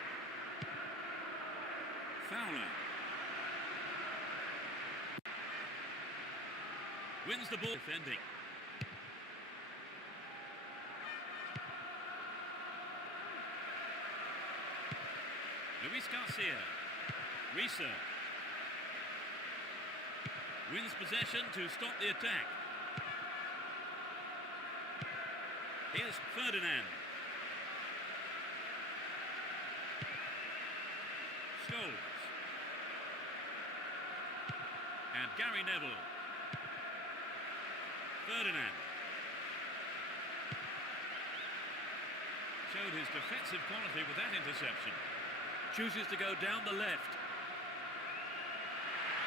Fowler. Wins the ball defending. Luis Garcia. Risa. Wins possession to stop the attack. Here's Ferdinand. Scholes. And And Gary Neville. Ferdinand. Showed his defensive quality with that interception. Chooses to go down the left.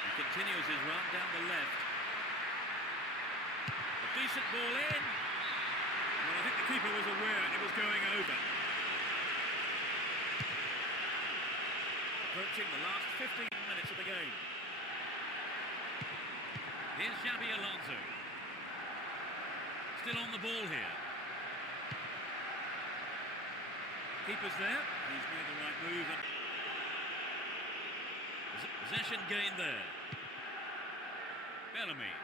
He continues his run down the left. A decent ball in. Well, I think the keeper was aware it was going over. Approaching the last 15 minutes of the game. Here's Xabi Alonso. Still on the ball here. Keeper's there. He's made the right move. And possession gained there. Bellamy.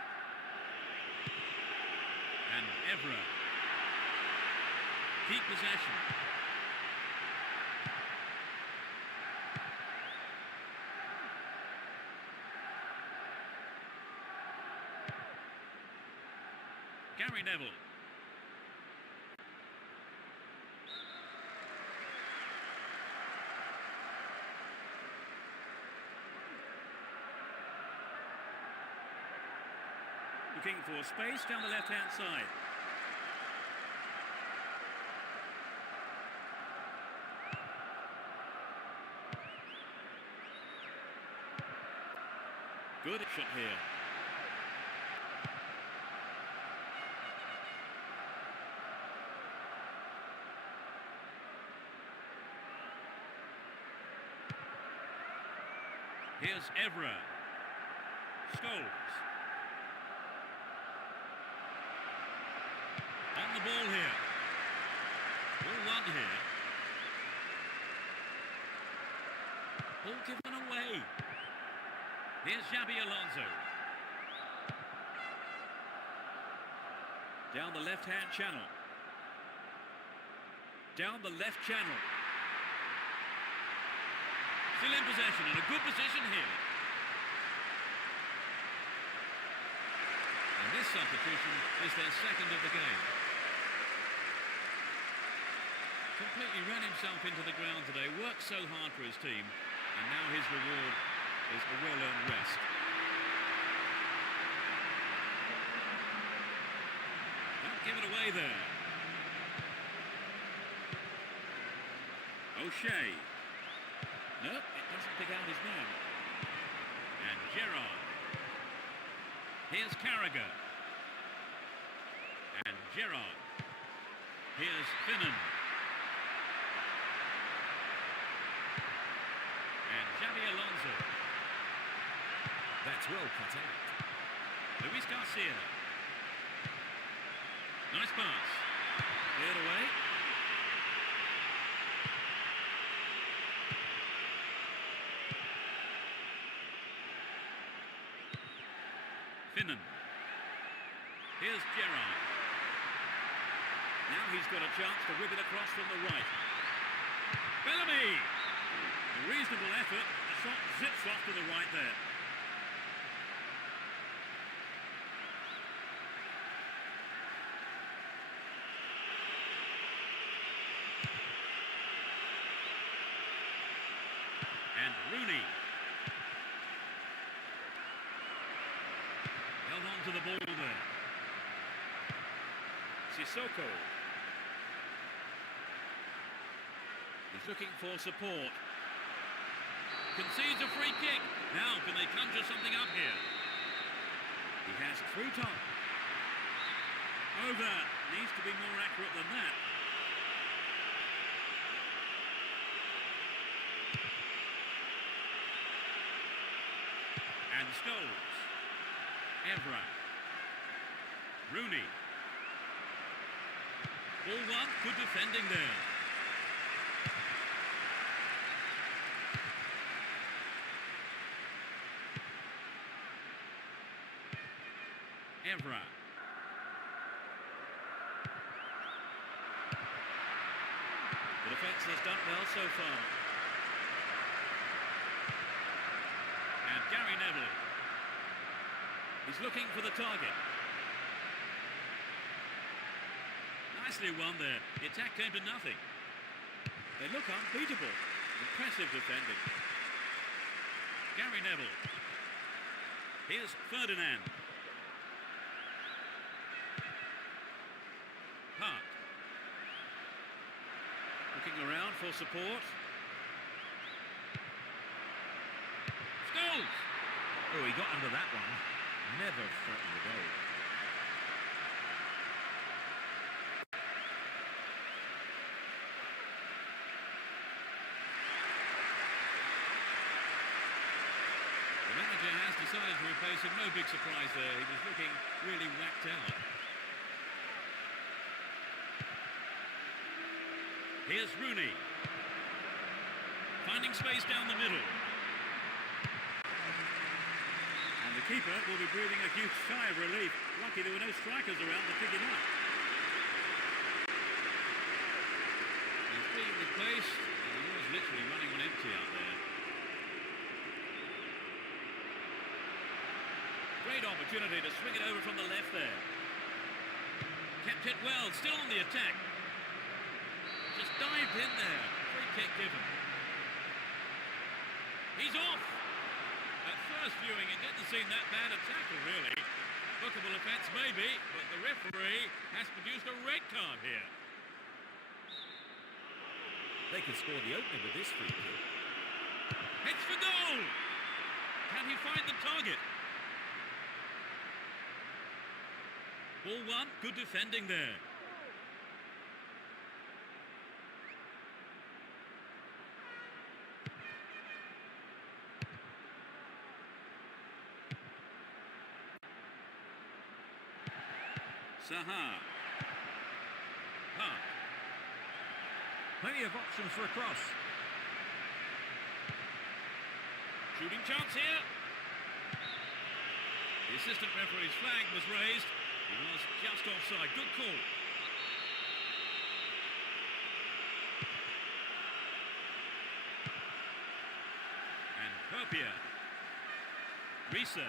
And Evra. Keep possession. Gary Neville. Looking for space down the left-hand side. Good shot here. Here's Evra. Scholes. On the ball here. Ball one here. Ball given away. Here's Xabi Alonso. Down the left-hand channel. Down the left channel. Still in possession and a good position here. And this substitution is their second of the game. Completely ran himself into the ground today, worked so hard for his team, and now his reward is a well-earned rest. Don't give it away there. O'Shea. Nope, it doesn't pick out his man. And Gerrard. Here's Carragher. And Gerrard. Here's Finnan. And Xabi Alonso. That's well cut out. Luis Garcia. Nice pass. Cleared away. Finnan. Here's Gerrard. Now he's got a chance to whip it across from the right. Bellamy! A reasonable effort. The shot zips off to the right there. And Rooney. Held on to the ball there. Sissoko. He's looking for support. Concedes a free kick. Now can they conjure something up here? He has through top. Over. Needs to be more accurate than that. And Scholes. Evra. Rooney. Ball one, good defending there. Evra. The defence has done well so far. And Gary Neville. He's looking for the target. Nicely won there. The attack came to nothing. They look unbeatable. Impressive defending. Gary Neville. Here's Ferdinand. Park. Looking around for support. Scholes! Oh, he got under that one. Never threatened the goal. The manager has decided to replace him. No big surprise there. He was looking really whacked out. Here's Rooney. Finding space down the middle. And the keeper will be breathing a huge sigh of relief. Lucky there were no strikers around to pick it up. He's being replaced. He was literally running on empty out there. Great opportunity to swing it over from the left there. Kept it well, still on the attack. Just dived in there. Free kick given. He's off. At first viewing, it didn't seem that bad a tackle, really. Bookable offence maybe, but the referee has produced a red card here. They could score the opener with this free kick. Heads for goal. Can he find the target? Ball one, good defending there. Saha. Park. Plenty of options for a cross. Shooting chance here. The assistant referee's flag was raised. He was just offside. Good call. And Perpia. Risa.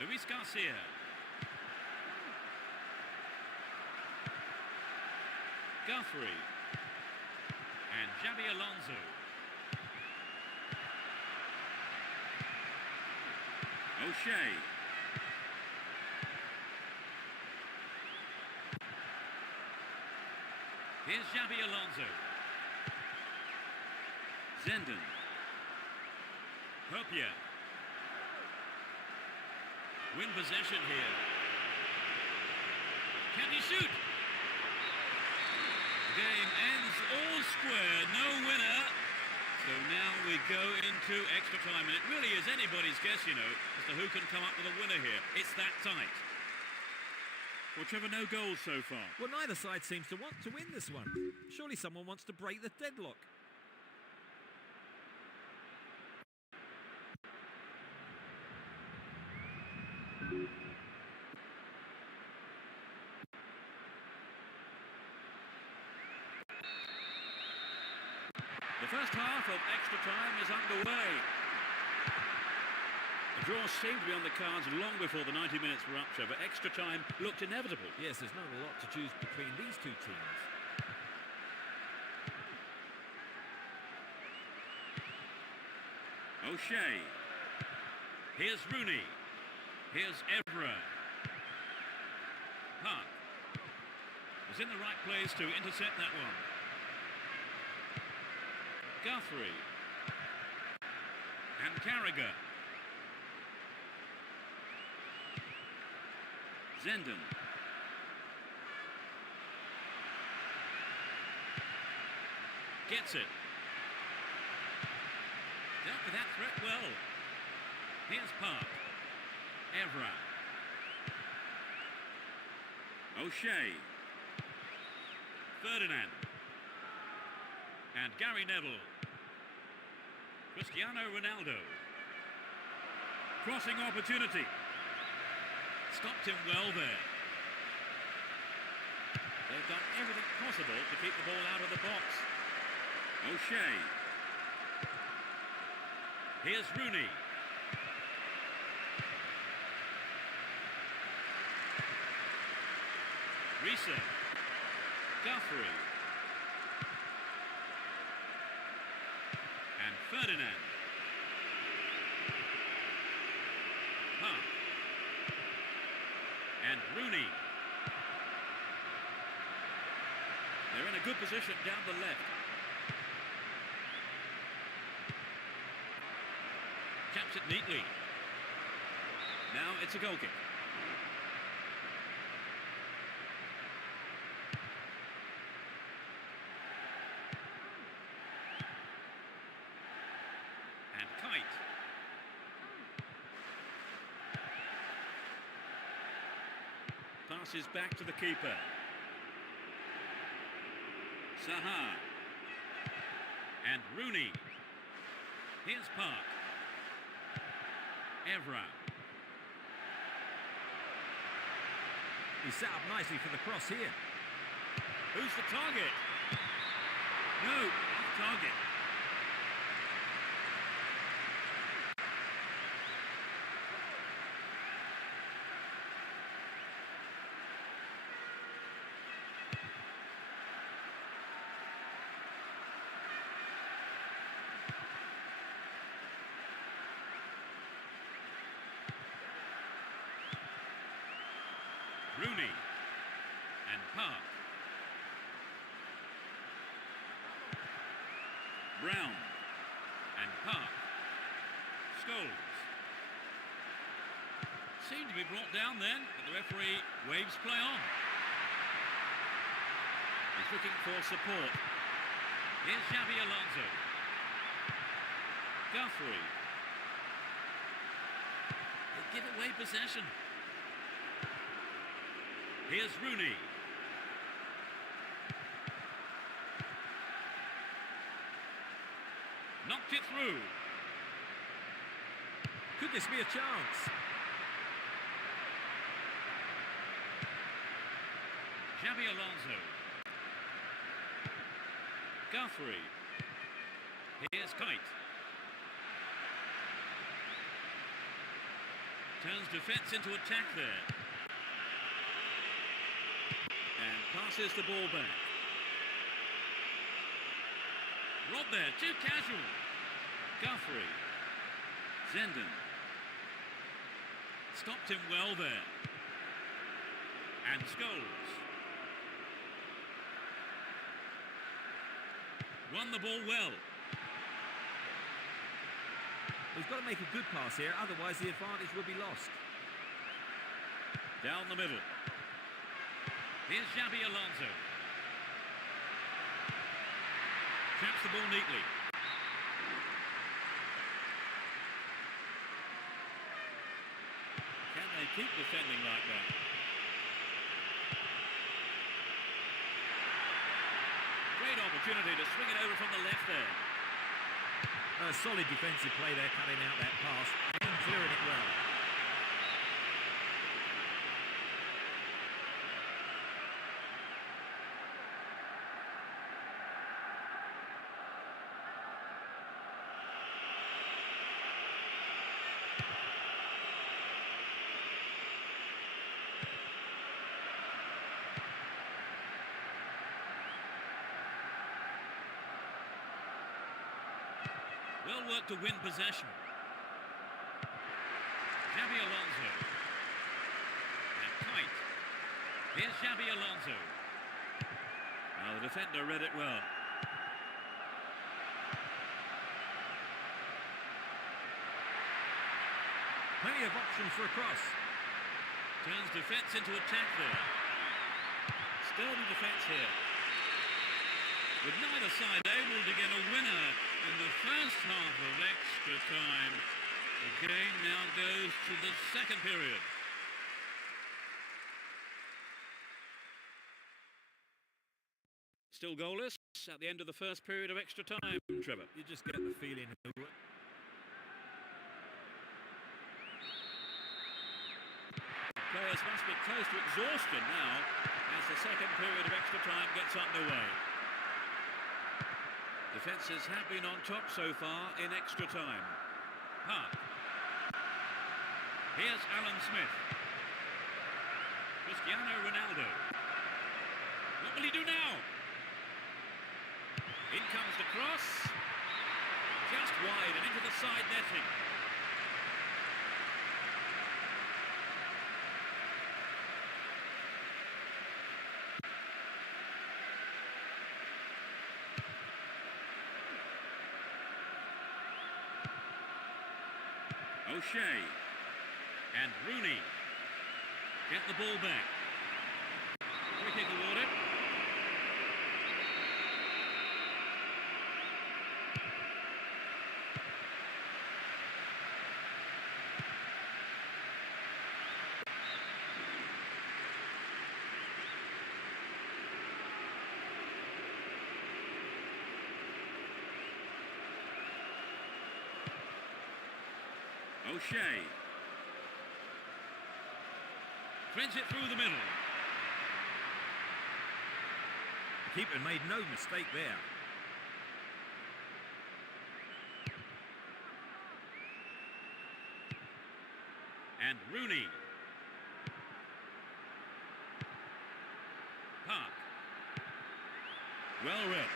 Luis Garcia. Guthrie. And Xabi Alonso. O'Shea. Here's Xabi Alonso. Zenden. Perpia. Win possession here. Can he shoot? The game ends all square, no winner. So now we go into extra time, and it really is anybody's guess, you know, as to who can come up with a winner here. It's that tight. Well, Trevor, no goals so far. Well, neither side seems to want to win this one. Surely someone wants to break the deadlock. The first half of extra time is underway. The draw seemed to be on the cards long before the 90 minutes were up, Trevor. Extra time looked inevitable. Yes, there's not a lot to choose between these two teams. O'Shea. Here's Rooney. Here's Evra. Park was in the right place to intercept that one. Guthrie. And Carragher. Zenden. Gets it. Dealt with that threat well. Here's Park. Evra. O'Shea. Ferdinand. And Gary Neville. Cristiano Ronaldo. Crossing opportunity. Stopped him well there. They've done everything possible to keep the ball out of the box. O'Shea. Here's Rooney. Risa. Guthrie. And Ferdinand. Park. And Rooney. They're in a good position down the left. Caps it neatly. Now it's a goal kick. And Kite. Passes back to the keeper. Saha. And Rooney. Here's Park. Evra. He's set up nicely for the cross here. Who's the target? No, off target. Rooney and Park. Brown and Park. Scholes. Seemed to be brought down then, but the referee waves play on. He's looking for support. Here's Xabi Alonso. Guthrie. They give away possession. Here's Rooney. Knocked it through. Could this be a chance? Xabi Alonso. Guthrie. Here's Kite. Turns defence into attack there. And passes the ball back. Rob there, too casual. Guthrie. Zenden. Stopped him well there. And Scholes. Won the ball well. He's got to make a good pass here, otherwise the advantage will be lost. Down the middle. Here's Xabi Alonso. Taps the ball neatly. Can they keep defending like that? Great opportunity to swing it over from the left there. A solid defensive play there, cutting out that pass and clearing it well. Well worked to win possession. Xabi Alonso. And Kite. Here's Xabi Alonso. Now the defender read it well. Plenty of options for a cross. Turns defence into attack there. Sturdy defence here. With neither side able to get a winner in the first half of extra time. The game now goes to the second period. Still goalless at the end of the first period of extra time, Trevor. You just get the feeling. Players must be close to exhaustion now as the second period of extra time gets underway. Defences have been on top so far in extra time. Park. Here's Alan Smith. Cristiano Ronaldo. What will he do now? In comes the cross. Just wide and into the side netting. O'Shea. And Rooney. Get the ball back. Free kick awarded. O'Shea. Threads it through the middle. The keeper made no mistake there. And Rooney. Park. Well read.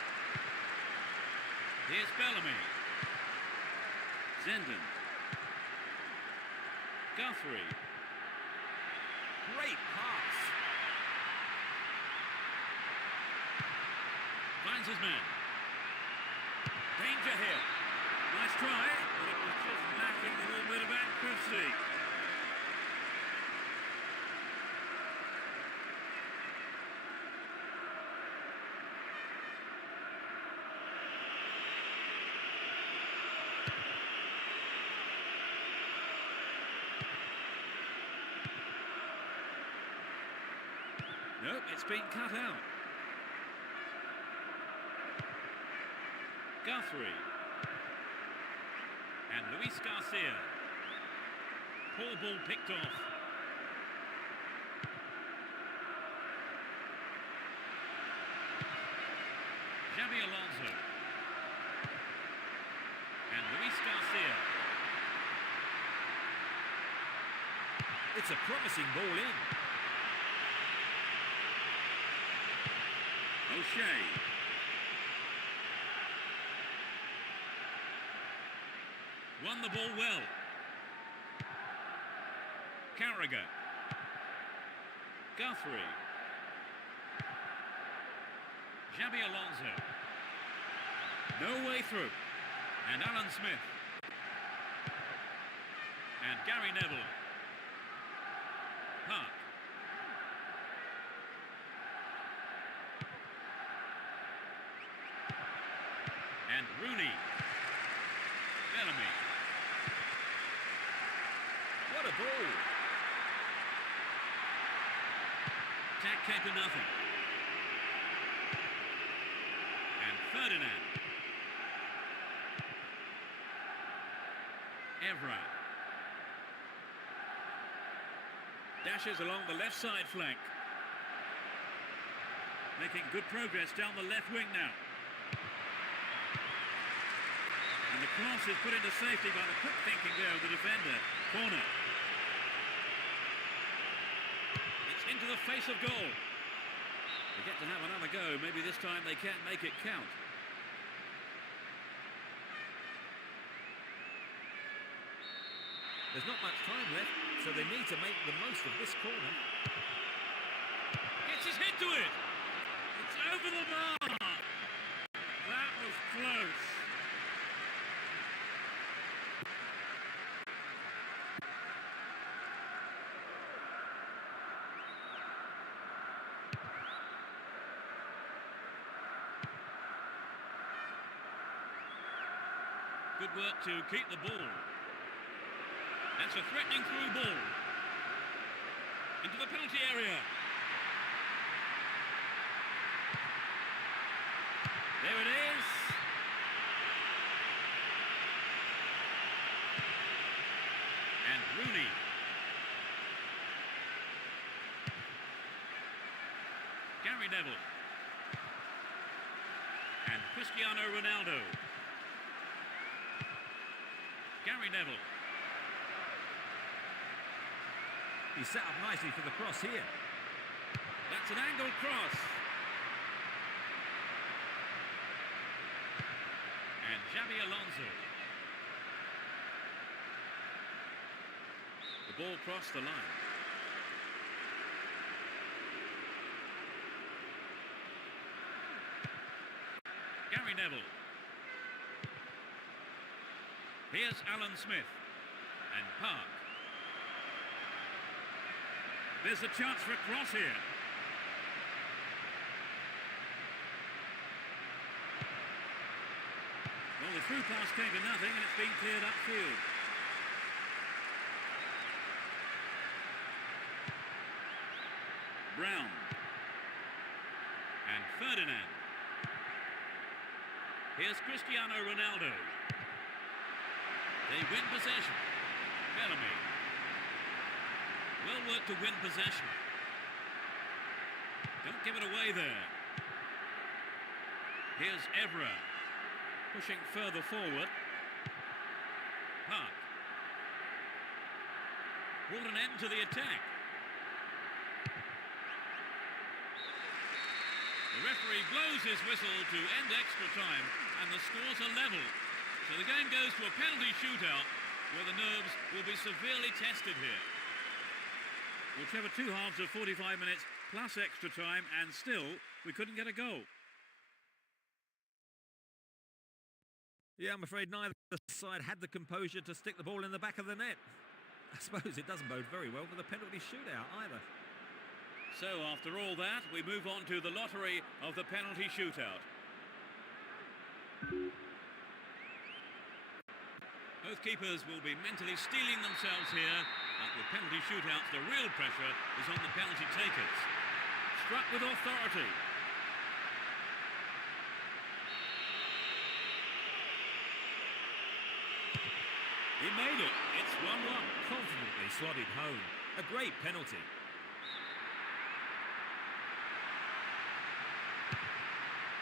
Here's Bellamy. Zenden. Guthrie. Great pass. Finds his man. Danger here. Nice try, but it was just lacking a little bit of accuracy. Nope, it's been cut out. Guthrie. And Luis Garcia. Poor ball picked off. Xabi Alonso. And Luis Garcia. It's a promising ball in. O'Shea. Won the ball well. Carragher. Guthrie. Xabi Alonso. No way through. And Alan Smith. And Gary Neville. Park. And Rooney. Bellamy. What a ball. Attack came to nothing. And Ferdinand. Evra. Dashes along the left side flank. Making good progress down the left wing now. And the cross is put into safety by the quick thinking there of the defender. Corner. It's into the face of goal. They get to have another go. Maybe this time they can't make it count. There's not much time left, so they need to make the most of this corner. Gets his head to it. It's over the bar. That was close. Good work to keep the ball. That's a threatening through ball. Into the penalty area. There it is. And Rooney. Gary Neville. And Cristiano Ronaldo. Gary Neville. He's set up nicely for the cross here. That's an angled cross. And Xabi Alonso. The ball crossed the line. Gary Neville. Here's Alan Smith. And Park. There's a chance for a cross here. Well, the through pass came to nothing and it's been cleared upfield. Brown. And Ferdinand. Here's Cristiano Ronaldo. They win possession. Bellamy. Well worked to win possession. Don't give it away there. Here's Evra. Pushing further forward. Park. Brought an end to the attack. The referee blows his whistle to end extra time and the scores are level. So the game goes to a penalty shootout where the nerves will be severely tested here. Well, Trevor, 2 halves of 45 minutes plus extra time and still we couldn't get a goal. Yeah, I'm afraid neither side had the composure to stick the ball in the back of the net. I suppose it doesn't bode very well for the penalty shootout either. So after all that, we move on to the lottery of the penalty shootout. Both keepers will be mentally steeling themselves here. But with penalty shootouts, the real pressure is on the penalty takers. Struck with authority. He made it. It's 1-1. Confidently slotted home. A great penalty.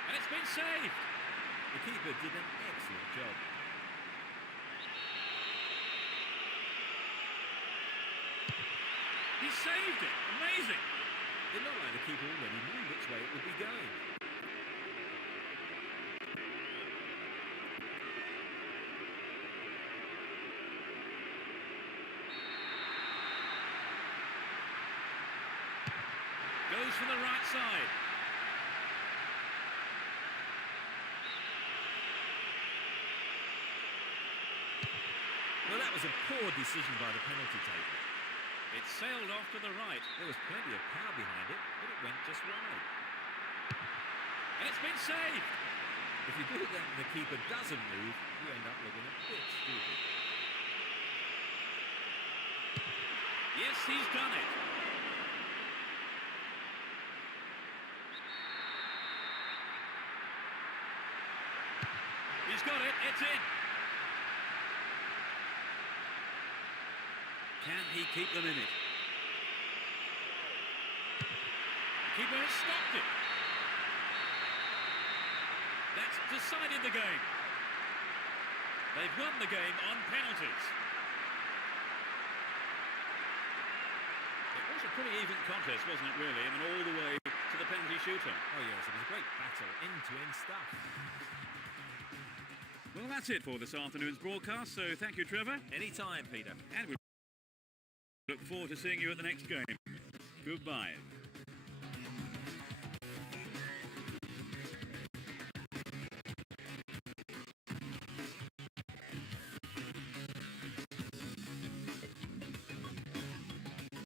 And it's been saved. The keeper did an excellent job. He saved it. Amazing. It looked like the keeper already knew which way it would be going. Goes for the right side. Well, that was a poor decision by the penalty taker. It sailed off to the right. There was plenty of power behind it, but it went just wide. And it's been saved. If you do that and the keeper doesn't move, you end up looking a bit stupid. Yes, he's done it. He's got it. It's in. Can he keep them in it? The keeper has stopped it. That's decided the game. They've won the game on penalties. It was a pretty even contest, wasn't it, really? I mean, all the way to the penalty shootout. Oh, yes, it was a great battle, end-to-end stuff. Well, that's it for this afternoon's broadcast, so thank you, Trevor. Anytime, Peter. And we look forward to seeing you at the next game. Goodbye.